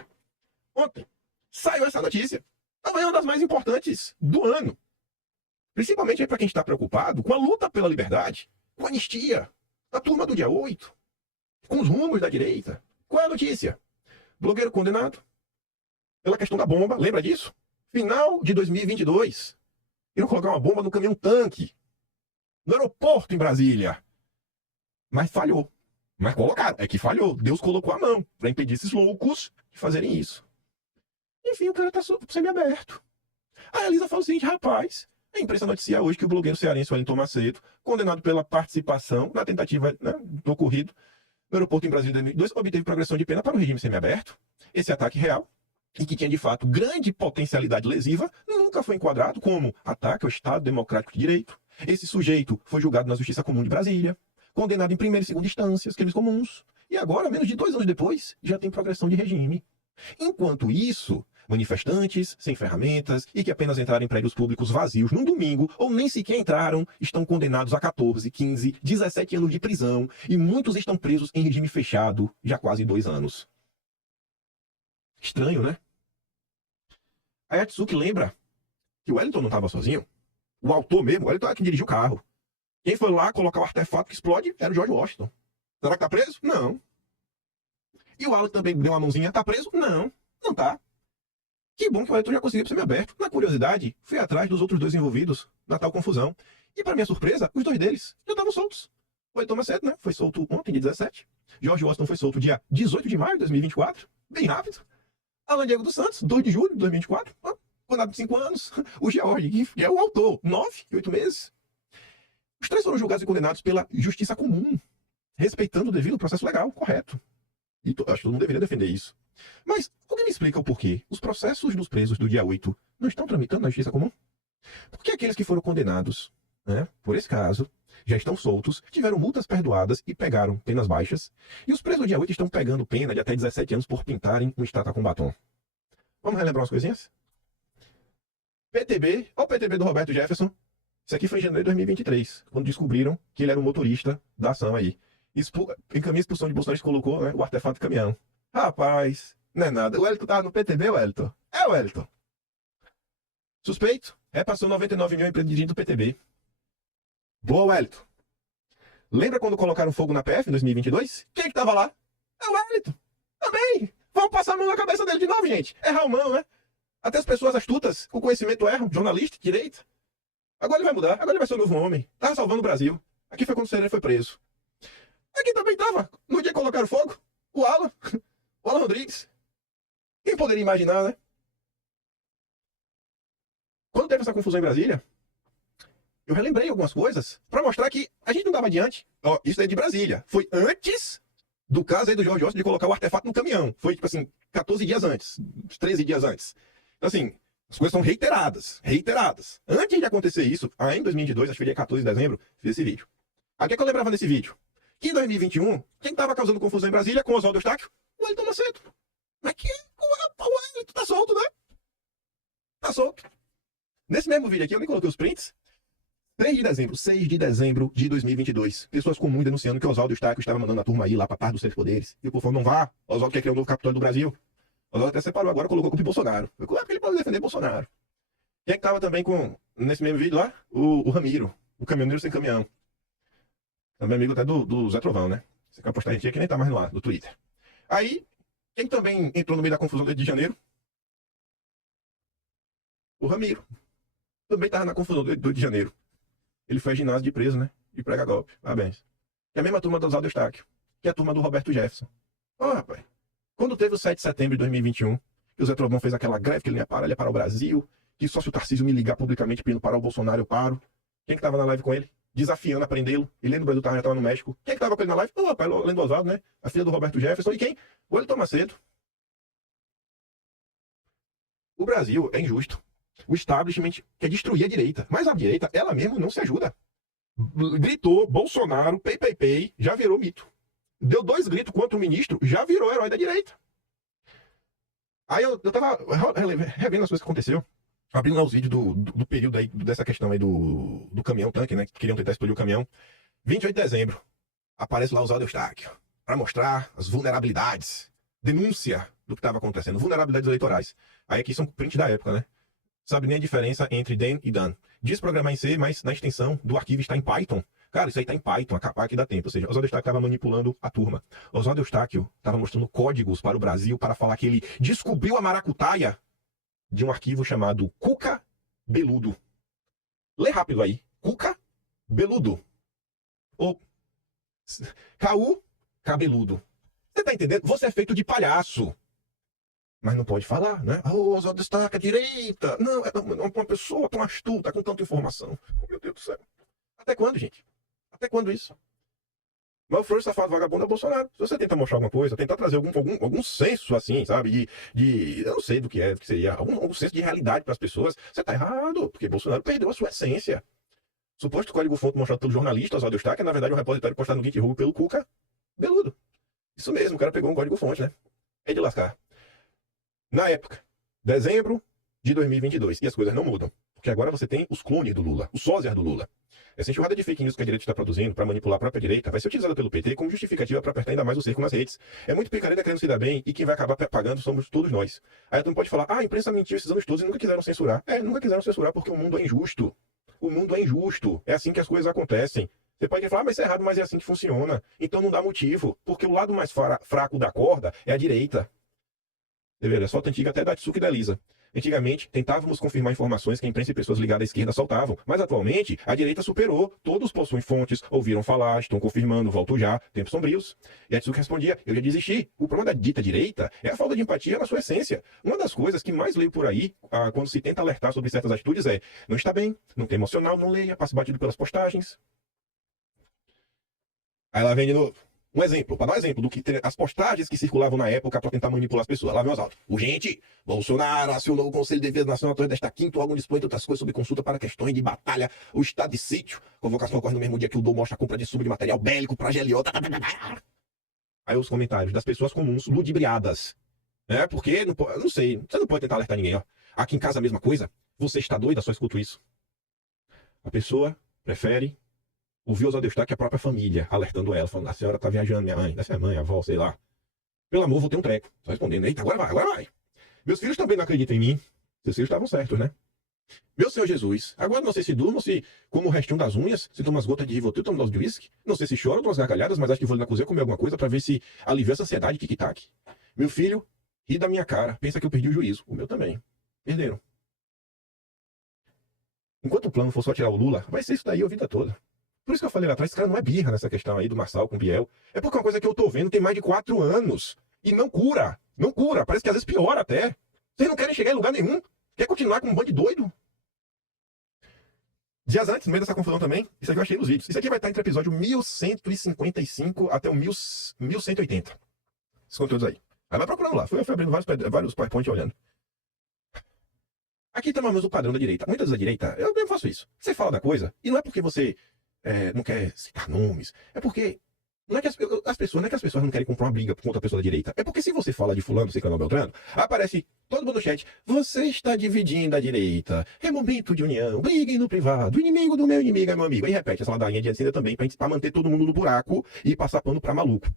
Ontem saiu essa notícia. Também é uma das mais importantes do ano. Principalmente para quem está preocupado com a luta pela liberdade, com a anistia, a turma do dia 8, com os rumos da direita. Qual é a notícia? Blogueiro condenado pela questão da bomba. Lembra disso? Final de 2022. Iam colocar uma bomba no caminhão-tanque, no aeroporto em Brasília. Mas falhou. Mas colocaram. É que falhou. Deus colocou a mão para impedir esses loucos de fazerem isso. Enfim, o cara tá semi-aberto. Aí a Elisa fala o seguinte, rapaz, a imprensa noticia hoje que o blogueiro cearense Wellington Macedo, condenado pela participação na tentativa, né, do ocorrido no aeroporto em Brasília em 2002, obteve progressão de pena para o regime semi-aberto. Esse ataque real, e que tinha de fato grande potencialidade lesiva, nunca foi enquadrado como ataque ao Estado Democrático de Direito. Esse sujeito foi julgado na Justiça Comum de Brasília, condenado em primeira e segunda instâncias, crimes comuns, e agora, menos de 2 anos depois, já tem progressão de regime. Enquanto isso, manifestantes sem ferramentas e que apenas entraram em prédios públicos vazios num domingo ou nem sequer entraram, estão condenados a 14, 15, 17 anos de prisão e muitos estão presos em regime fechado já há quase 2 anos. Estranho, né? A Yatsuki lembra que o Wellington não estava sozinho. O autor mesmo, o Wellington é quem dirigiu o carro. Quem foi lá colocar o artefato que explode era o George Washington. Será que tá preso? Não. E o Alan também deu uma mãozinha. Tá preso? Não. Não tá. Que bom que o Wellington já conseguiu ser aberto. Na curiosidade, fui atrás dos outros 2 envolvidos na tal confusão. E para minha surpresa, os 2 deles já estavam soltos. O Wellington Macedo, né? Foi solto ontem, dia 17. George Washington foi solto dia 18 de maio de 2024. Bem rápido. Alan Diego dos Santos, 2 de julho de 2024. Condenado de 5 anos. O George, que é o autor, 9 e 8 meses. Os 3 foram julgados e condenados pela justiça comum, respeitando o devido processo legal, correto. E acho que todo mundo deveria defender isso. Mas alguém me explica o porquê os processos dos presos do dia 8 não estão tramitando na justiça comum? Porque aqueles que foram condenados, né, por esse caso, já estão soltos, tiveram multas perdoadas e pegaram penas baixas, e os presos do dia 8 estão pegando pena de até 17 anos por pintarem um estátua com batom. Vamos relembrar umas coisinhas? PTB, olha o PTB do Roberto Jefferson. Isso aqui foi em janeiro de 2023, quando descobriram que ele era o motorista da ação aí. Em caminho à expulsão de Bolsonaro, colocou, né, o artefato de caminhão. Rapaz, não é nada. O Wellington tava no PTB, Wellington? É o Wellington. Suspeito? Repassou 99 milhões em empresa dirigente do PTB. Boa, Wellington. Lembra quando colocaram fogo na PF em 2022? Quem é que tava lá? É o Wellington. Também. Vamos passar a mão na cabeça dele de novo, gente. Errar a mão, né? Até as pessoas astutas, com conhecimento erram. Jornalista, direita. Agora ele vai mudar. Agora ele vai ser o novo homem. Tava salvando o Brasil. Aqui foi quando o Sereno foi preso. Aqui também tava. No dia que colocaram fogo. O Alan Rodrigues. Quem poderia imaginar, né? Quando teve essa confusão em Brasília, eu relembrei algumas coisas para mostrar que a gente não dava adiante. Ó, isso é de Brasília. Foi antes do caso aí do Jorge Ossos de colocar o artefato no caminhão. Foi, tipo assim, 14 dias antes, 13 dias antes. Então, assim, as coisas são reiteradas, reiteradas. Antes de acontecer isso, aí em 2022, acho que foi dia 14 de dezembro, fiz esse vídeo. Aí o que é que eu lembrava nesse vídeo? Que em 2021, quem estava causando confusão em Brasília com Oswaldo Eustáquio? O Wellington Macedo. Mas que o Wellington tá solto, né? Tá solto. Nesse mesmo vídeo aqui, eu nem coloquei os prints. 6 de dezembro de 2022. Pessoas comuns denunciando que Oswaldo Eustáquio estava mandando a turma ir lá para par dos três poderes. E o povo falou, não vá. Oswaldo quer criar um novo Capitólio do Brasil. Oswaldo até separou agora, colocou com o Bolsonaro. Porque ele pode defender Bolsonaro. Quem é que tava também com, nesse mesmo vídeo lá? O Ramiro, o caminhoneiro sem caminhão. Também amigo até do Zé Trovão, né? Você quer postar a gente aqui, nem tá mais no ar, do Twitter. Aí, quem também entrou no meio da confusão do Rio de Janeiro? O Ramiro. Também tava na confusão do Rio de Janeiro. Ele foi a ginásio de preso, né? E prega golpe. Parabéns. Que é a mesma turma do Oswaldo Eustáquio. Que é a turma do Roberto Jefferson. Ó, rapaz. Quando teve o 7 de setembro de 2021, que o Zé Trovão fez aquela greve que ele ia parar o Brasil, que só se o Tarcísio me ligar publicamente pedindo parar o Bolsonaro, eu paro. Quem que tava na live com ele? Desafiando a prendê-lo. Ele no Brasil já tava no México. Quem que tava com ele na live? Ô, rapaz, além do Oswaldo, né? A filha do Roberto Jefferson. E quem? O Wellington Macedo. O Brasil é injusto. O establishment quer destruir a direita. Mas a direita, ela mesmo não se ajuda. Gritou, Bolsonaro, pei, já virou mito. Deu 2 gritos contra o ministro, já virou herói da direita. Aí eu tava revendo as coisas que aconteceu. Abrindo lá os vídeos do período aí, dessa questão aí do caminhão-tanque, né? Que queriam tentar explodir o caminhão. 28 de dezembro, aparece lá o Oswaldo Eustáquio para mostrar as vulnerabilidades. Denúncia do que estava acontecendo. Vulnerabilidades eleitorais. Aí aqui são prints da época, né? Sabe nem a diferença entre den e done. Diz programar em C, mas na extensão do arquivo está em Python. Cara, isso aí está em Python, a capa aqui dá tempo. Ou seja, Oswaldo Eustáquio estava manipulando a turma. Oswaldo Eustáquio estava mostrando códigos para o Brasil para falar que ele descobriu a maracutaia de um arquivo chamado Cuca Beludo. Lê rápido aí. Cuca Beludo. Ou Caú Cabeludo. Você tá entendendo? Você é feito de palhaço. Mas não pode falar, né? O Oswaldo Eustáquio, a direita. Não, é uma pessoa tão astuta, com tanta informação. Oh, meu Deus do céu. Até quando, gente? Até quando isso? Mas o frouxo safado vagabundo é o Bolsonaro. Se você tentar mostrar alguma coisa, tentar trazer algum senso, assim, sabe? Eu não sei do que é, do que seria. Algum senso de realidade para as pessoas. Você tá errado, porque Bolsonaro perdeu a sua essência. Suposto código-fonte mostrado pelo jornalista Oswaldo Eustáquio é, na verdade, um repositório postado no GitHub pelo Cuca Beludo. Isso mesmo, o cara pegou um código-fonte, né? É de lascar. Na época, dezembro de 2022, e as coisas não mudam. Porque agora você tem os clones do Lula, os sósias do Lula. Essa enxurrada de fake news que a direita está produzindo para manipular a própria direita vai ser utilizada pelo PT como justificativa para apertar ainda mais o cerco nas redes. É muito picareta querendo se dar bem e quem vai acabar pagando somos todos nós. Aí tu não pode falar, a imprensa mentiu esses anos todos e nunca quiseram censurar. Nunca quiseram censurar porque o mundo é injusto. O mundo é injusto. É assim que as coisas acontecem. Você pode falar, mas isso é errado, mas é assim que funciona. Então não dá motivo, porque o lado mais fraco da corda é a direita. A foto antiga até da Tsuki e da Lisa. Antigamente, tentávamos confirmar informações que a imprensa e pessoas ligadas à esquerda soltavam, mas atualmente a direita superou. Todos possuem fontes, ouviram falar, estão confirmando, volto já, tempos sombrios. E a Tsuki respondia, eu já desisti. O problema da dita direita é a falta de empatia na sua essência. Uma das coisas que mais leio por aí, quando se tenta alertar sobre certas atitudes é, não está bem, não tem emocional, não leia, passe batido pelas postagens. Aí ela vem de novo. Um exemplo, para dar um exemplo do que as postagens que circulavam na época para tentar manipular as pessoas. Lá vem os áudios. Urgente, Bolsonaro acionou o Conselho de Defesa Nacional através desta quinta órgão dispõe de outras coisas sobre consulta para questões de batalha, o estado de sítio. Convocação ocorre no mesmo dia que o DOM mostra a compra de subo de material bélico para a GLO. Aí os comentários das pessoas comuns ludibriadas. Porque, não sei, você não pode tentar alertar ninguém. Ó. Aqui em casa a mesma coisa. Você está doida, só escuto isso. A pessoa prefere ouviu Oswaldo Eustáquio, a própria família, alertando ela, falando, a senhora tá viajando, minha mãe, dessa é a mãe, a avó, sei lá. Pelo amor, vou ter um treco. Só respondendo, eita, agora vai. Meus filhos também não acreditam em mim. Seus filhos estavam certos, né? Meu Senhor Jesus, agora não sei se durmo, se como o restinho das unhas, se tomo umas gotas de Rivotril, tomo dose de uísque, não sei se choro, tomo umas gargalhadas, mas acho que vou ali na cozinha comer alguma coisa pra ver se alivia essa ansiedade, tic-tac. Meu filho ri da minha cara, pensa que eu perdi o juízo. O meu também. Perderam. Enquanto o plano for só tirar o Lula, vai ser isso daí a vida toda. Por isso que eu falei lá atrás, esse cara não é birra nessa questão aí do Marçal com o Biel. É porque é uma coisa que eu tô vendo tem mais de 4 anos. E não cura. Não cura. Parece que às vezes piora até. Vocês não querem chegar em lugar nenhum. Quer continuar com um bando de doido? Dias antes, no meio dessa confusão também, isso aqui eu achei nos vídeos. Isso aqui vai estar entre o episódio 1155 até o 1180. Esses conteúdos aí. Aí vai procurando lá. Fui abrindo vários PowerPoint olhando. Aqui tem mais ou menos o padrão da direita. Muitas vezes a direita, eu mesmo faço isso. Você fala da coisa, e não é porque você não quer citar nomes, é porque não é que as pessoas não querem comprar uma briga contra a pessoa da direita. É porque se você fala de fulano, ciclano, beltrano, aparece todo mundo no chat. Você está dividindo a direita. É momento de união. Briguem no privado. O inimigo do meu inimigo é meu amigo. Aí repete essa ladainha de Cida também para manter todo mundo no buraco e passar pano para maluco.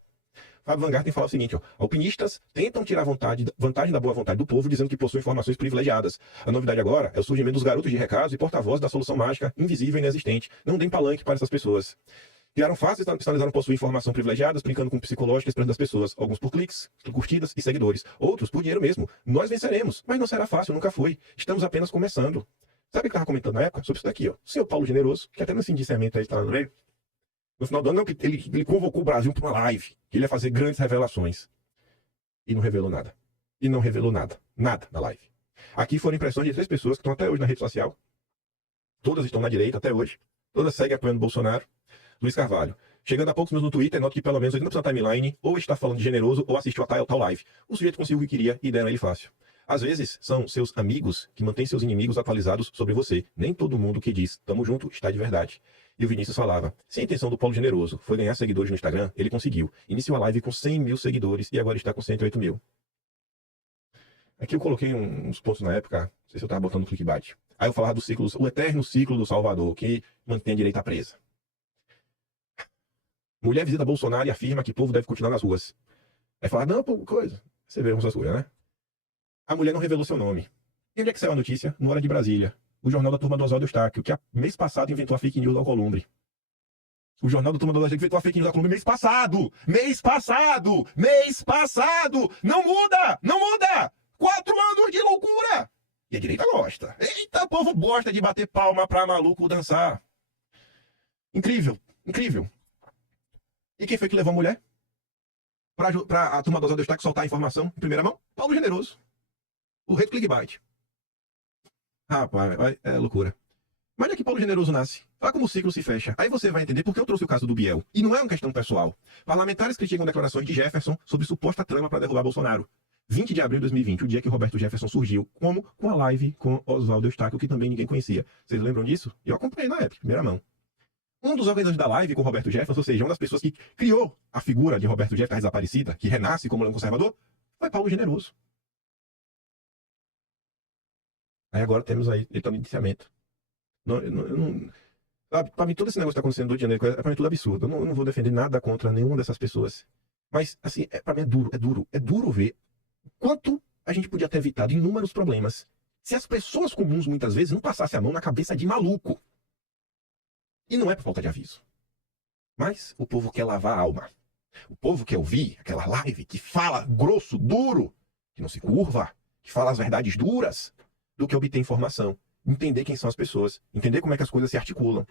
Fábio Van Garten fala o seguinte, ó, alpinistas tentam tirar vantagem da boa vontade do povo, dizendo que possuem informações privilegiadas. A novidade agora é o surgimento dos garotos de recados e porta-voz da solução mágica, invisível e inexistente. Não deem palanque para essas pessoas. Criaram faces, sinalizaram possuir informação privilegiada, brincando com o psicológico e esperando das pessoas. Alguns por cliques, curtidas e seguidores. Outros por dinheiro mesmo. Nós venceremos, mas não será fácil, nunca foi. Estamos apenas começando. Sabe o que eu estava comentando na época? Sobre isso daqui, ó. O senhor Paulo Generoso, que até nesse indiciamento aí está lá no meio. No final do ano, ele convocou o Brasil para uma live, que ele ia fazer grandes revelações. E não revelou nada. E não revelou nada. Nada na live. Aqui foram impressões de 3 pessoas que estão até hoje na rede social. Todas estão na direita até hoje. Todas seguem apoiando Bolsonaro. Luiz Carvalho. Chegando a poucos minutos no Twitter, noto que pelo menos 80% da timeline ou está falando de Generoso ou assistiu a tal live. O sujeito conseguiu o que queria e deram ele fácil. Às vezes, são seus amigos que mantêm seus inimigos atualizados sobre você. Nem todo mundo que diz, tamo junto, está de verdade. E o Vinícius falava, se a intenção do Paulo Generoso foi ganhar seguidores no Instagram, ele conseguiu. Iniciou a live com 100 mil seguidores e agora está com 108 mil. Aqui eu coloquei uns pontos na época, não sei se eu estava botando no clickbait. Aí eu falava do ciclo, o eterno ciclo do Salvador, que mantém a direita presa. Mulher visita Bolsonaro e afirma que o povo deve continuar nas ruas. Aí fala, não, pô, coisa. Você vê essas coisas, né? A mulher não revelou seu nome. E onde é que saiu a notícia? No Hora de Brasília. O jornal da turma do Oswaldo Eustáquio, que mês passado inventou a fake news do Alcolumbre. O jornal da turma do Oswaldo Eustáquio inventou a fake news do Alcolumbre mês passado! Mês passado! Mês passado! Não muda! Não muda! 4 anos de loucura! E a direita gosta. Eita, o povo gosta de bater palma pra maluco dançar. Incrível, incrível. E quem foi que levou a mulher pra a turma do Oswaldo Eustáquio soltar a informação em primeira mão? Paulo Generoso. O rei do clickbait. Rapaz, é loucura. Mas é que Paulo Generoso nasce. Olha como o ciclo se fecha. Aí você vai entender por que eu trouxe o caso do Biel. E não é uma questão pessoal. Parlamentares criticam declarações de Jefferson sobre suposta trama para derrubar Bolsonaro. 20 de abril de 2020, o dia que Roberto Jefferson surgiu, como com a live com Oswaldo Eustáquio, que também ninguém conhecia. Vocês lembram disso? Eu acompanhei na época, primeira mão. Um dos organizadores da live com Roberto Jefferson, ou seja, uma das pessoas que criou a figura de Roberto Jefferson desaparecida, que renasce como um conservador, foi Paulo Generoso. Aí agora temos aí, ele está no indiciamento. Para mim, todo esse negócio que está acontecendo do Rio de Janeiro, é para mim tudo absurdo. Eu não vou defender nada contra nenhuma dessas pessoas. Mas, assim, para mim é duro ver quanto a gente podia ter evitado inúmeros problemas se as pessoas comuns, muitas vezes, não passassem a mão na cabeça de maluco. E não é por falta de aviso. Mas o povo quer lavar a alma. O povo quer ouvir aquela live que fala grosso, duro, que não se curva, que fala as verdades duras, do que obter informação. Entender quem são as pessoas. Entender como é que as coisas se articulam.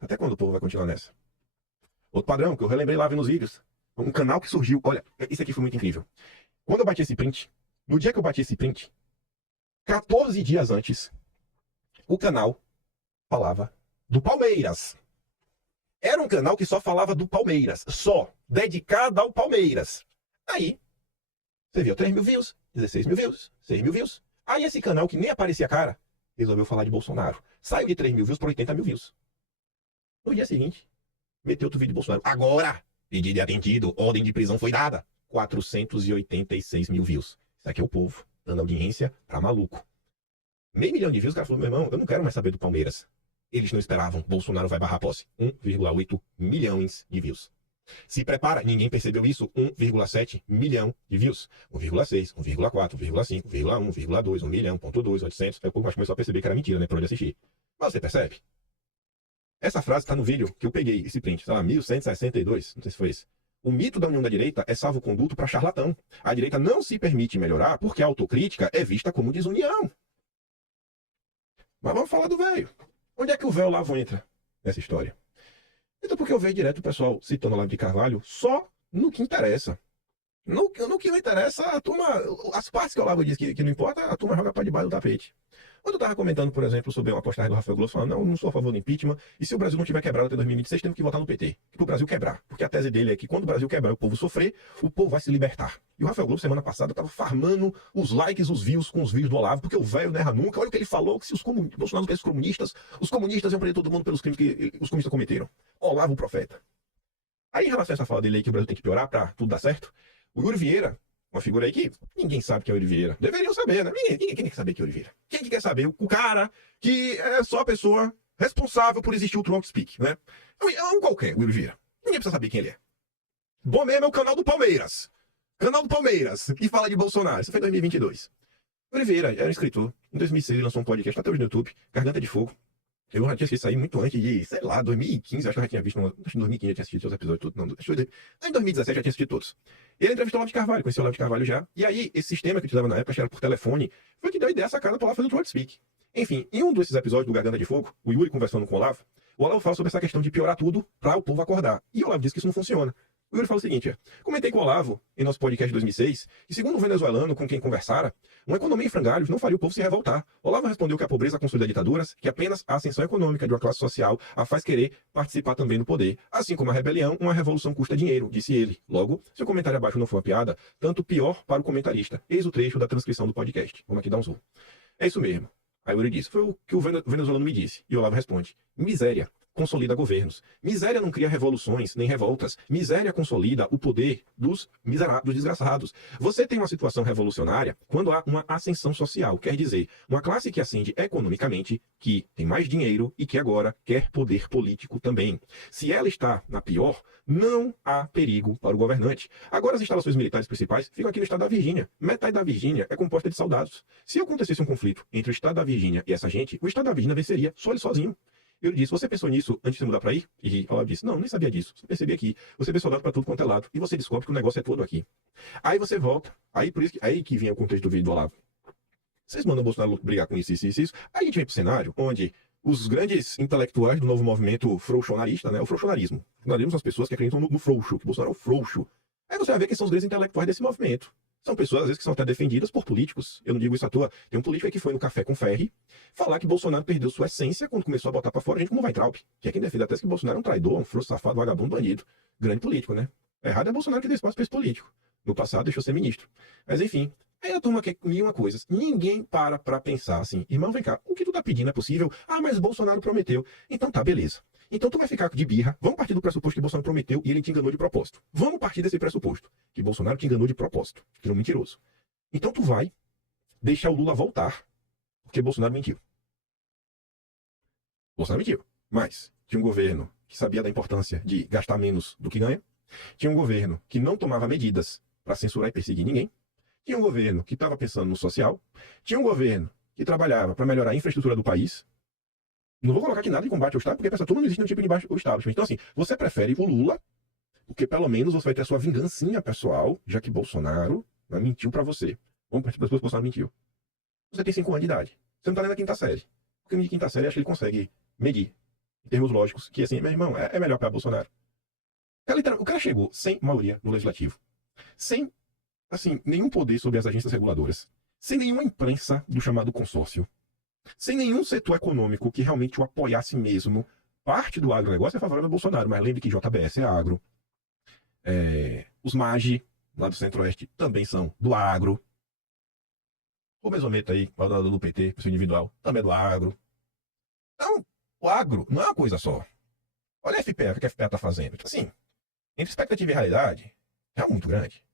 Até quando o povo vai continuar nessa? Outro padrão que eu relembrei lá nos vídeos. Um canal que surgiu. Olha, isso aqui foi muito incrível. Quando eu bati esse print, no dia que eu bati esse print, 14 dias antes, o canal falava do Palmeiras. Era um canal que só falava do Palmeiras. Só. Dedicado ao Palmeiras. Aí, você viu 3 mil views, 16 mil views, 6 mil views. Aí esse canal que nem aparecia a cara, resolveu falar de Bolsonaro. Saiu de 3 mil views para 80 mil views. No dia seguinte, meteu outro vídeo de Bolsonaro. Agora, pedido de atendido, ordem de prisão foi dada. 486 mil views. Isso aqui é o povo, dando audiência pra maluco. 500 mil de views, o cara falou, meu irmão, eu não quero mais saber do Palmeiras. Eles não esperavam, Bolsonaro vai barrar a posse. 1,8 milhões de views. Se prepara, ninguém percebeu isso, 1,7 milhão de views. 1,6, 1,4, 1,5, 1,1, 1,2, 1 milhão, 1,2, 800. Aí o povo começou a perceber que era mentira, né, pra onde assistir. Mas você percebe? Essa frase está no vídeo que eu peguei, esse print, sei lá, 1162, não sei se foi esse. O mito da união da direita é salvo-conduto para charlatão. A direita não se permite melhorar porque a autocrítica é vista como desunião. Mas vamos falar do velho. Onde é que o véu Lavo entra nessa história? Então porque eu vejo direto o pessoal citando a live de Carvalho só no que interessa. No que não interessa, a turma, as partes que o Olavo diz que não importa, a turma joga para debaixo do tapete. Quando eu estava comentando, por exemplo, sobre uma postagem do Rafael Grosso, falando, não sou a favor do impeachment, e se o Brasil não tiver quebrado até 2026, temos que votar no PT. Para o Brasil quebrar. Porque a tese dele é que quando o Brasil quebrar e o povo sofrer, o povo vai se libertar. E o Rafael Grosso, semana passada, estava farmando os likes, os views com os vídeos do Olavo, porque o velho não erra nunca. Olha o que ele falou, que se os Bolsonaro não os comunistas iam prender todo mundo pelos crimes que os comunistas cometeram. Olavo, o profeta. Aí, em relação a essa fala dele aí, que o Brasil tem que piorar para tudo dar certo, o Yuri Vieira, uma figura aí que ninguém sabe que é o Yuri Vieira. Deveriam saber, né? Ninguém quer saber que é o Yuri Vieira. Quem que quer saber? O cara que é só a pessoa responsável por existir o Trump Speak, né? É um qualquer, o Yuri Vieira. Ninguém precisa saber quem ele é. Bom mesmo é o canal do Palmeiras. Canal do Palmeiras, que fala de Bolsonaro. Isso foi em 2022. O Yuri Vieira era um escritor. Em 2006 ele lançou um podcast, até hoje no YouTube, Garganta de Fogo. Eu já tinha assistido isso aí muito antes de, sei lá, 2015, acho que eu já tinha visto, acho que em 2015 eu tinha assistido os episódios todos, não, acho que em 2017 eu já tinha assistido todos. E ele entrevistou o Olavo de Carvalho, conheceu o Olavo de Carvalho já, e aí esse sistema que utilizava na época, que era por telefone, foi que deu a ideia sacada para lá fazer o Trump Speak. Enfim, em um desses episódios do Garganta de Fogo, o Yuri conversando com o Olavo fala sobre essa questão de piorar tudo para o povo acordar. E o Olavo diz que isso não funciona. O Yuri fala o seguinte, comentei com o Olavo, em nosso podcast de 2006, que segundo o venezuelano com quem conversara, uma economia em frangalhos não faria o povo se revoltar. O Olavo respondeu que a pobreza consolida ditaduras, que apenas a ascensão econômica de uma classe social a faz querer participar também do poder. Assim como a rebelião, uma revolução custa dinheiro, disse ele. Logo, se o comentário abaixo não for uma piada, tanto pior para o comentarista. Eis o trecho da transcrição do podcast. Vamos aqui dar um zoom. É isso mesmo. Aí o Yuri disse, foi o que o venezuelano me disse. E o Olavo responde, miséria consolida governos. Miséria não cria revoluções, nem revoltas. Miséria consolida o poder dos desgraçados. Você tem uma situação revolucionária quando há uma ascensão social. Quer dizer, uma classe que ascende economicamente, que tem mais dinheiro e que agora quer poder político também. Se ela está na pior, não há perigo para o governante. Agora as instalações militares principais ficam aqui no estado da Virgínia. Metade da Virgínia é composta de soldados. Se acontecesse um conflito entre o estado da Virgínia e essa gente, o estado da Virgínia venceria só ele sozinho. Eu disse, você pensou nisso antes de mudar para aí? E ela disse, não, nem sabia disso. Só percebi aqui. Você vê soldado para tudo quanto é lado. E você descobre que o negócio é todo aqui. Aí você volta. Aí por isso que, aí que vem o contexto do vídeo do Olavo. Vocês mandam o Bolsonaro brigar com isso. Aí a gente vem pro cenário onde os grandes intelectuais do novo movimento frouxonarista, né? O frouxonarismo. Frouxonarismo são as pessoas que acreditam no frouxo, que Bolsonaro é o frouxo. Aí você vai ver quem são os grandes intelectuais desse movimento. São pessoas, às vezes, que são até defendidas por políticos. Eu não digo isso à toa. Tem um político aí que foi no Café com Ferri falar que Bolsonaro perdeu sua essência quando começou a botar pra fora gente como Weintraub, que é quem defende a tese que Bolsonaro é um traidor, um frouxo, safado, vagabundo, bandido. Grande político, né? Errado é Bolsonaro que deu espaço para esse político. No passado deixou ser ministro. Mas enfim, aí a turma quer uma coisa. Ninguém para pra pensar assim, irmão, vem cá, o que tu tá pedindo é possível? Ah, mas Bolsonaro prometeu. Então tá, beleza. Então tu vai ficar de birra, vamos partir do pressuposto que Bolsonaro prometeu e ele te enganou de propósito. Vamos partir desse pressuposto, que Bolsonaro te enganou de propósito, que é um mentiroso. Então tu vai deixar o Lula voltar, porque Bolsonaro mentiu. Bolsonaro mentiu, mas tinha um governo que sabia da importância de gastar menos do que ganha, tinha um governo que não tomava medidas para censurar e perseguir ninguém, tinha um governo que estava pensando no social, tinha um governo que trabalhava para melhorar a infraestrutura do país. Não vou colocar aqui nada de combate ao Estado, porque essa turma não existe nenhum tipo de embaixo do establishment. Então assim, você prefere o Lula, porque pelo menos você vai ter a sua vingancinha pessoal, já que Bolsonaro mentiu pra você. Vamos partir das pessoas que Bolsonaro mentiu. Você tem 5 anos de idade. Você não tá nem na quinta série. Porque de quinta série acho que ele consegue medir, em termos lógicos, que assim, meu irmão, é melhor para Bolsonaro. O cara chegou sem maioria no legislativo. Sem, assim, nenhum poder sobre as agências reguladoras. Sem nenhuma imprensa do chamado consórcio. Sem nenhum setor econômico que realmente o apoiasse mesmo. Parte do agronegócio é favorável ao Bolsonaro, mas lembre que JBS é agro. Os MAGE, lá do Centro-Oeste, também são do agro. O Mesometa aí, do PT, pessoa individual, também é do agro. Então, o agro não é uma coisa só. Olha a FPA, o que a FPA está fazendo. Então, assim, entre expectativa e realidade, é muito grande.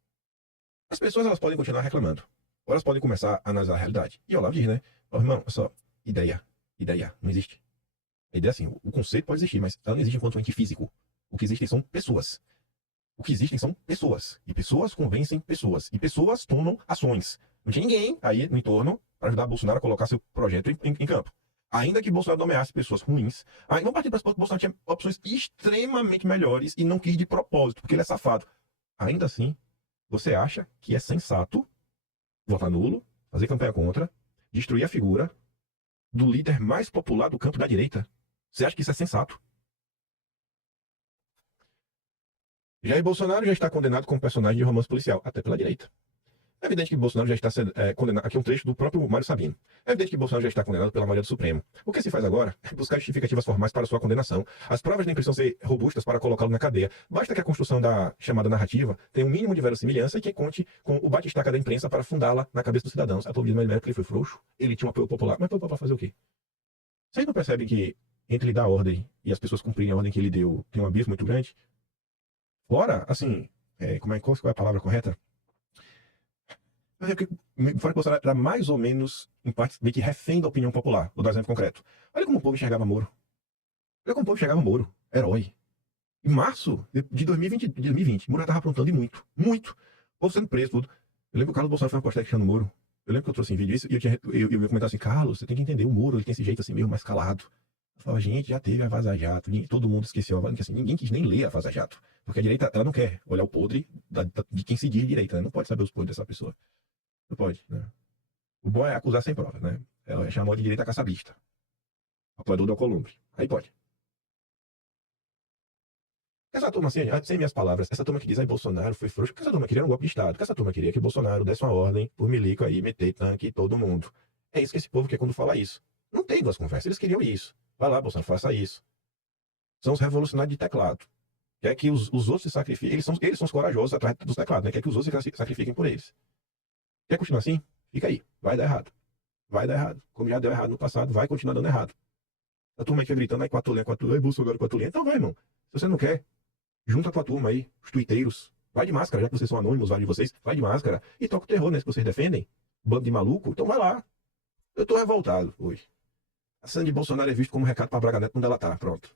As pessoas elas podem continuar reclamando. Ou elas podem começar a analisar a realidade. E o Olavo diz, né? Oh, irmão, é só ideia, não existe. A ideia assim, o conceito pode existir, mas ela não existe enquanto ente físico. O que existem são pessoas. O que existem são pessoas. E pessoas convencem pessoas. E pessoas tomam ações. Não tinha ninguém aí no entorno para ajudar Bolsonaro a colocar seu projeto em campo. Ainda que Bolsonaro nomeasse pessoas ruins, aí vamos partir para que Bolsonaro tinha opções extremamente melhores e não quis de propósito, porque ele é safado. Ainda assim, você acha que é sensato votar nulo, fazer campanha contra, destruir a figura do líder mais popular do campo da direita? Você acha que isso é sensato? Jair Bolsonaro já está condenado como personagem de romance policial, até pela direita. É evidente que Bolsonaro já está sendo condenado. Aqui é um trecho do próprio Mário Sabino. É evidente que Bolsonaro já está condenado pela maioria do Supremo. O que se faz agora é buscar justificativas formais para sua condenação. As provas nem precisam ser robustas para colocá-lo na cadeia. Basta que a construção da chamada narrativa tenha um mínimo de verossimilhança e que conte com o batistaca da imprensa para fundá-la na cabeça dos cidadãos. A povo diz, mas que ele foi frouxo, ele tinha um apoio popular. Mas apoio popular fazer o quê? Vocês não percebem que entre ele dar ordem e as pessoas cumprirem a ordem que ele deu tem um abismo muito grande? Fora, assim, qual é a palavra correta? Fora que Bolsonaro era mais ou menos, em parte, meio que refém da opinião popular. Vou dar um exemplo concreto. Olha como o povo enxergava Moro. Olha como o povo enxergava Moro. Herói. Em março de 2020, Moro já estava aprontando e muito. Muito. O povo sendo preso, tudo. Eu lembro que o Carlos Bolsonaro foi uma postagem criando Moro. Eu lembro que eu trouxe em vídeo isso e eu ia comentar assim, Carlos, você tem que entender o Moro, ele tem esse jeito assim meio mais calado. Eu falava, gente, já teve a Vaza Jato, todo mundo esqueceu, assim, ninguém quis nem ler a Vaza Jato. Porque a direita, ela não quer olhar o podre de quem se diz direita, né? Não pode saber os podres dessa pessoa. Não pode, né? O bom é acusar sem prova, né? Ela é chamada de direita caçabista. Apoiador do Alcolumbre. Aí pode. Essa turma, assim, sem minhas palavras, essa turma que diz, aí Bolsonaro foi frouxo, porque essa turma queria um golpe de Estado, porque essa turma queria que Bolsonaro desse uma ordem por milico aí, meter tanque em todo mundo. É isso que esse povo quer quando fala isso. Não tem duas conversas, eles queriam isso. Vai lá, Bolsonaro, faça isso. São os revolucionários de teclado. Quer que os outros se sacrifiquem, eles são os corajosos atrás dos teclados, né? Quer que os outros se sacrifiquem por eles. Quer continuar assim? Fica aí. Vai dar errado. Vai dar errado. Como já deu errado no passado, vai continuar dando errado. A turma aí fica gritando, aí Quatulha, aí Bolsonaro, Quatulha. Então vai, irmão. Se você não quer, junta a tua turma aí, os tuiteiros. Vai de máscara, já que vocês são anônimos, vários de vocês. Vai de máscara. E toca o terror, né? Se vocês defendem. Bando de maluco. Então vai lá. Eu tô revoltado hoje. A cena de Bolsonaro é visto como recado pra Braga Neto onde ela tá. Pronto.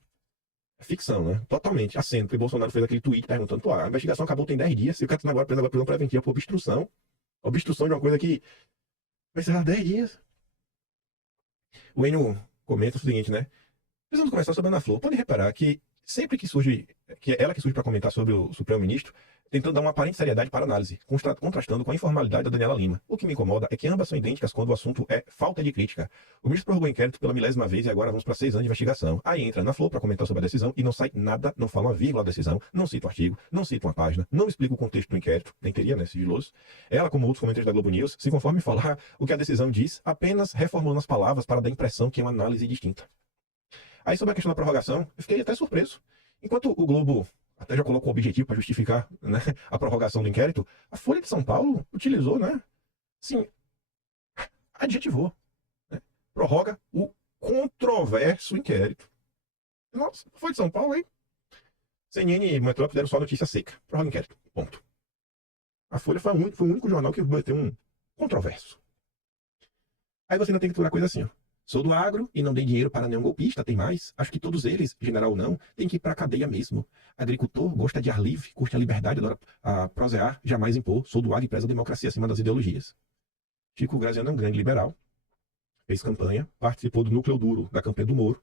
É ficção, né? Totalmente. Aceno. Porque Bolsonaro fez aquele tweet perguntando, pô, a investigação acabou tem 10 dias. Se o cara tá agora preso agora prisão preventiva por obstrução. Obstrução de uma coisa que vai ser 10 dias. O Enio comenta o seguinte, né? Precisamos começar sobre a Ana Flor. Pode reparar que sempre que surge, que é ela que surge para comentar sobre o Supremo-Ministro, tentando dar uma aparente seriedade para análise, contrastando com a informalidade da Daniela Lima. O que me incomoda é que ambas são idênticas quando o assunto é falta de crítica. O ministro prorrogou o inquérito pela 1000ª vez e agora vamos para 6 anos de investigação. Aí entra Ana Flor para comentar sobre a decisão e não sai nada, não fala uma vírgula da decisão, não cita o artigo, não cita uma página, não explica o contexto do inquérito, nem teria, né, sigiloso. Ela, como outros comentários da Globo News, se conforme falar o que a decisão diz, apenas reformulando as palavras para dar a impressão que é uma análise distinta. Aí sobre a questão da prorrogação, eu fiquei até surpreso. Enquanto o Globo até já colocou o objetivo para justificar, né, a prorrogação do inquérito, a Folha de São Paulo utilizou, né? Sim, adjetivou. Né, prorroga o controverso inquérito. Nossa, Folha de São Paulo, hein? CNN e Metrópole deram só notícia seca. Prorroga o inquérito. Ponto. A Folha foi o único jornal que bateu um controverso. Aí você ainda tem que turar coisa assim, ó. Sou do agro e não dei dinheiro para nenhum golpista, tem mais. Acho que todos eles, general ou não, tem que ir para a cadeia mesmo. Agricultor gosta de ar livre, curte a liberdade, adora prosear, jamais impor. Sou do agro e preza a democracia acima das ideologias. Chico Graziano é um grande liberal. Fez campanha, participou do núcleo duro da campanha do Moro.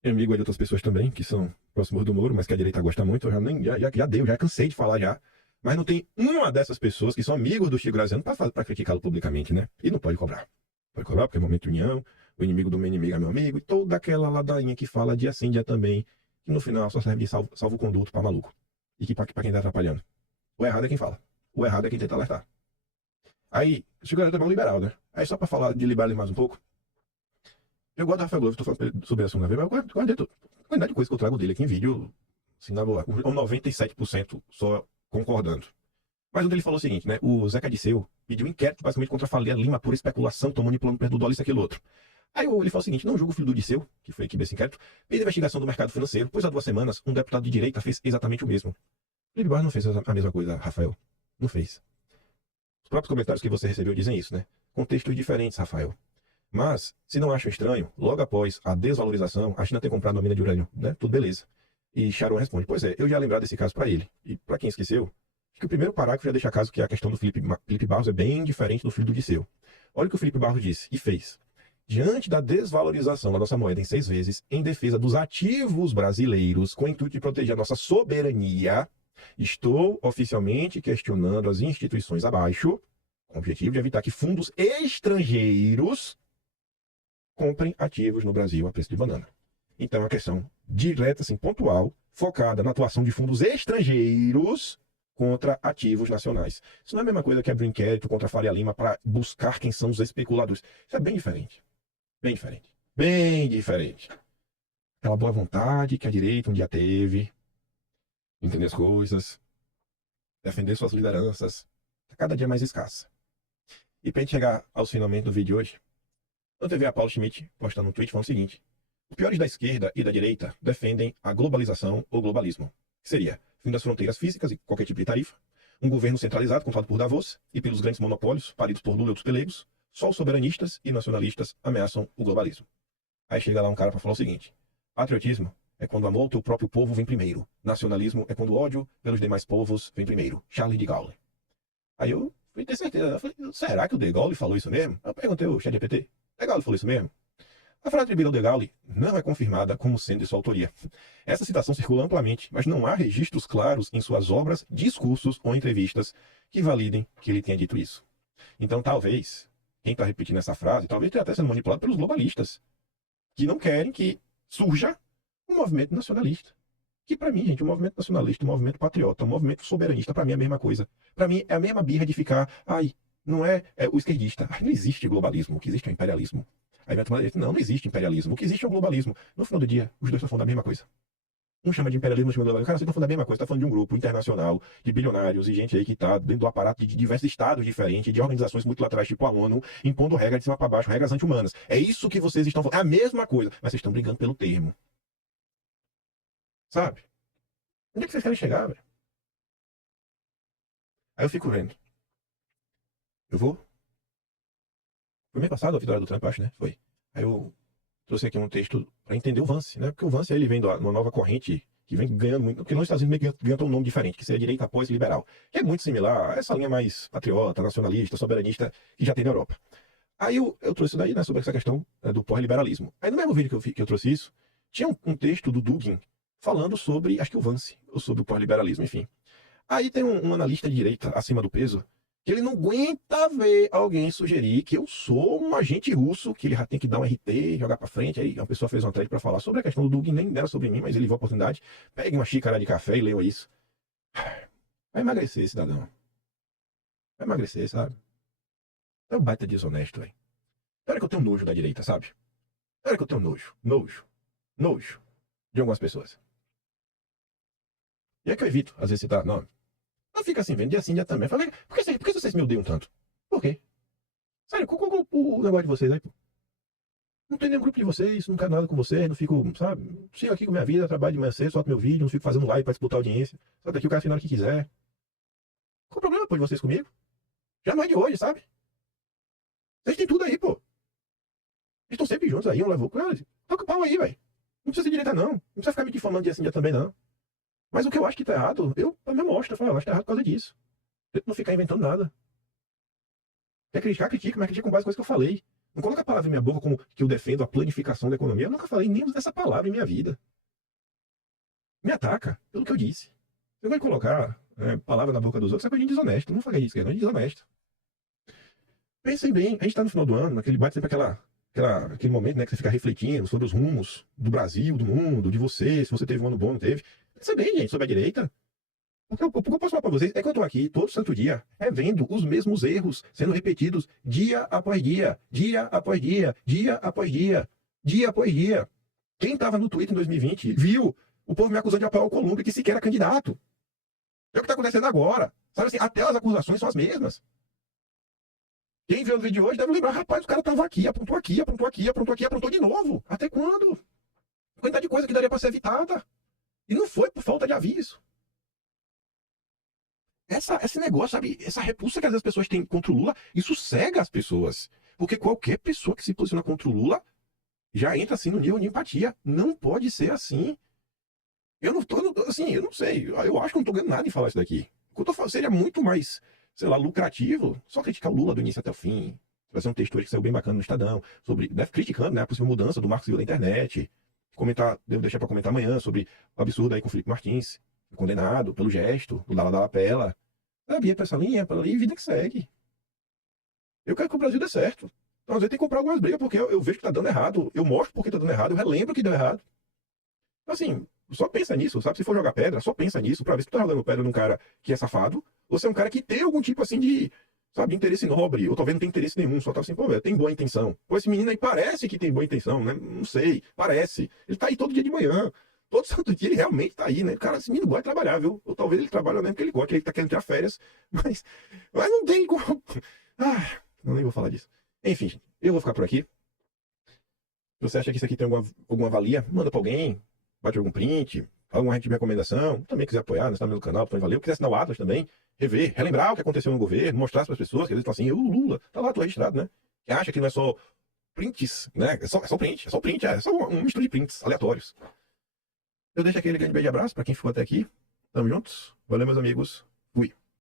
É amigo de outras pessoas também, que são próximos do Moro, mas que a direita gosta muito. Eu já cansei de falar já. Mas não tem uma dessas pessoas que são amigos do Chico Graziano para criticá-lo publicamente, né? E não pode cobrar. Pode cobrar, porque é momento de união, o inimigo do meu inimigo é meu amigo, e toda aquela ladainha que fala dia sim, dia também, que no final só serve de salvo-conduto para maluco. E que para quem tá atrapalhando. O errado é quem fala. O errado é quem tenta alertar. Aí, o Chico Graziano é um liberal, né? Aí só para falar de liberal mais um pouco, eu gosto do Rafael Globo, tô falando sobre a segunda vez, mas eu gosto de a quantidade de coisa que eu trago dele aqui em vídeo, assim, na boa, com 97% só concordando. Mas onde ele falou o seguinte, né? O Zeca Disseu pediu um inquérito basicamente contra a Faria Lima por especulação, tomando manipulando perto do dólar, isso, aquilo, outro. Aí ele falou o seguinte, não julgo o filho do Disseu, que foi aqui desse inquérito, fez investigação do mercado financeiro, pois há 2 semanas um deputado de direita fez exatamente o mesmo. Felipe Barros não fez a mesma coisa, Rafael. Não fez. Os próprios comentários que você recebeu dizem isso, né? Contextos diferentes, Rafael. Mas, se não acham estranho, logo após a desvalorização, a China ter comprado uma mina de urânio, né? Tudo beleza. E Sharon responde, pois é, eu já ia lembrar desse caso para ele. E para quem esqueceu, acho que o primeiro parágrafo já deixa caso que a questão do Felipe Barros é bem diferente do filho do Disseu. Olha o que o Felipe Barros disse e fez. Diante da desvalorização da nossa moeda em 6 vezes, em defesa dos ativos brasileiros, com o intuito de proteger a nossa soberania, estou oficialmente questionando as instituições abaixo, com o objetivo de evitar que fundos estrangeiros comprem ativos no Brasil a preço de banana. Então, é uma questão direta, assim, pontual, focada na atuação de fundos estrangeiros contra ativos nacionais. Isso não é a mesma coisa que abrir um inquérito contra a Faria Lima para buscar quem são os especuladores. Isso é bem diferente. Bem diferente. Bem diferente. Aquela boa vontade que a direita um dia teve, entender as coisas, defender suas lideranças, está cada dia mais escassa. E para a gente chegar aos finalmente do vídeo de hoje, eu teve a Paulo Schmidt postando um tweet falando o seguinte: os piores da esquerda e da direita defendem a globalização ou globalismo, que seria fim das fronteiras físicas e qualquer tipo de tarifa, um governo centralizado controlado por Davos e pelos grandes monopólios paridos por Lula e outros pelegos, só os soberanistas e nacionalistas ameaçam o globalismo. Aí chega lá um cara para falar o seguinte: patriotismo é quando o amor ao teu próprio povo vem primeiro. Nacionalismo é quando o ódio pelos demais povos vem primeiro. Charles de Gaulle. Aí eu fui ter certeza. Eu falei, será que o de Gaulle falou isso mesmo? Eu perguntei ao ChatGPT. De Gaulle falou isso mesmo? A frase atribuída ao de Gaulle não é confirmada como sendo de sua autoria. Essa citação circula amplamente, mas não há registros claros em suas obras, discursos ou entrevistas que validem que ele tenha dito isso. Então talvez, quem está repetindo essa frase, talvez tenha até sendo manipulado pelos globalistas, que não querem que surja um movimento nacionalista. Que para mim, gente, o movimento nacionalista, o movimento patriota, o movimento soberanista, para mim é a mesma coisa. Para mim é a mesma birra de ficar, não é o esquerdista. Não existe globalismo, o que existe é o imperialismo. Aí vai tomar direito, não existe imperialismo, o que existe é o globalismo. No final do dia, os dois estão falando da mesma coisa. Um chama de imperialismo, outro chama de globalismo. Cara, vocês estão falando da mesma coisa, está falando de um grupo internacional de bilionários e gente aí que está dentro do aparato de diversos estados diferentes, de organizações multilaterais tipo a ONU, impondo regras de cima para baixo, regras anti-humanas. É isso que vocês estão falando, é a mesma coisa, mas vocês estão brigando pelo termo. Sabe? Onde é que vocês querem chegar, velho? Aí eu fico vendo. Eu vou. Foi mês passado a vitória do Trump, acho, né? Foi. Aí eu trouxe aqui um texto para entender o Vance, né? Porque o Vance, ele vem de uma nova corrente que vem ganhando muito, porque nos Estados Unidos meio que ganha um nome diferente, que seria direita pós-liberal, que é muito similar a essa linha mais patriota, nacionalista, soberanista que já tem na Europa. Aí eu trouxe isso daí, né, sobre essa questão, né, do pós-liberalismo. Aí no mesmo vídeo que eu trouxe isso, tinha um texto do Dugin falando sobre, acho que o Vance, ou sobre o pós-liberalismo, enfim. Aí tem um analista de direita acima do peso, que ele não aguenta ver alguém sugerir que eu sou um agente russo, que ele já tem que dar um RT, jogar pra frente. Aí uma pessoa fez uma thread pra falar sobre a questão do Dugin, nem era sobre mim, mas ele viu a oportunidade. Pegue uma xícara de café e leiam isso. Vai emagrecer, cidadão. Vai emagrecer, sabe? É um baita desonesto, velho. Olha que eu tenho nojo da direita, sabe? Olha que eu tenho nojo de algumas pessoas. E é que eu evito, às vezes, citar nome. Eu fico assim, vendo dia sim, dia também. Falei, por que vocês me odeiam tanto? Por quê? Sério, qual o negócio de vocês aí, pô? Não tem nenhum grupo de vocês, não quero nada com vocês, não fico, sabe? Sigo aqui com minha vida, trabalho de manhã cedo, solto meu vídeo, não fico fazendo live pra disputar audiência. Só daqui o cara final que quiser. Qual o problema, pô, de vocês comigo? Já não é de hoje, sabe? Vocês têm tudo aí, pô. Eles estão sempre juntos aí, um levou com eles. Toca o pau aí, velho. Não precisa ser direita, não. Não precisa ficar me difamando dia sim, dia também, não. Mas o que eu acho que tá errado, eu mostro. Eu falo, eu acho que tá errado por causa disso. Tento não ficar inventando nada. Quer criticar, critica, mas critica com base em coisa que eu falei. Não coloca a palavra em minha boca como que eu defendo a planificação da economia. Eu nunca falei nem dessa palavra em minha vida. Me ataca pelo que eu disse. Eu vou colocar palavra na boca dos outros, é coisa de desonesto. Não falei isso, não é desonesto. Pensem bem, a gente tá no final do ano, naquele bate sempre aquele momento, né, que você fica refletindo sobre os rumos do Brasil, do mundo, de você, se você teve um ano bom, não teve. Pensa bem, gente, sobre a direita. O que eu posso falar pra vocês é que eu tô aqui todo santo dia, vendo os mesmos erros sendo repetidos dia após dia, dia após dia, dia após dia, dia após dia. Quem tava no Twitter em 2020 viu o povo me acusando de apoiar o Columbre, que sequer era candidato. É o que tá acontecendo agora. Sabe assim, até as acusações são as mesmas. Quem viu o vídeo de hoje deve lembrar, rapaz, o cara tava aqui, apontou aqui, apontou aqui, apontou aqui, apontou de novo. Até quando? Quantidade de coisa que daria pra ser evitada. E não foi por falta de aviso. Esse negócio, sabe, essa repulsa que às vezes as pessoas têm contra o Lula, isso cega as pessoas. Porque qualquer pessoa que se posiciona contra o Lula já entra assim no nível de empatia. Não pode ser assim. Eu não sei. Eu acho que eu não tô ganhando nada em falar isso daqui. O que eu tô falando seria muito mais, sei lá, lucrativo só criticar o Lula do início até o fim. Fazer um texto hoje que saiu bem bacana no Estadão, criticando, né, a possível mudança do Marcos Silva da internet. Devo deixar para comentar amanhã sobre o absurdo aí com o Felipe Martins, condenado pelo gesto, do Dalla Lapela. Sabia pra essa linha, para ali, vida que segue. Eu quero que o Brasil dê certo. Então, às vezes tem que comprar algumas brigas, porque eu vejo que tá dando errado. Eu mostro porque tá dando errado, eu relembro que deu errado. Então, assim, Só pensa nisso, sabe? Se for jogar pedra, só pensa nisso pra ver se tu tá jogando pedra num cara que é safado, ou se é um cara que tem algum tipo assim de, sabe, interesse nobre, ou talvez não tem interesse nenhum, só tá assim, pô, velho, tem boa intenção. Pô, esse menino aí parece que tem boa intenção, né? Não sei, parece. Ele tá aí todo dia de manhã. Todo santo dia ele realmente tá aí, né? Cara, esse menino gosta de trabalhar, viu? Ou talvez ele trabalha mesmo porque ele gosta, que ele tá querendo tirar férias, mas não tem como. Ah, eu nem vou falar disso. Enfim, gente, eu vou ficar por aqui. Se você acha que isso aqui tem alguma valia, manda pra alguém, bate algum print, alguma tipo de recomendação. Também quiser apoiar, né? Está no meu canal, também valeu. Quiser assinar o Atlas também, rever, relembrar o que aconteceu no governo, mostrar para as pessoas que eles estão assim, o Lula, tá lá, tô registrado, né? Que acha que não é só prints, né? É só print, é só um misto de prints aleatórios. Eu deixo aquele grande beijo e abraço para quem ficou até aqui. Tamo juntos. Valeu, meus amigos.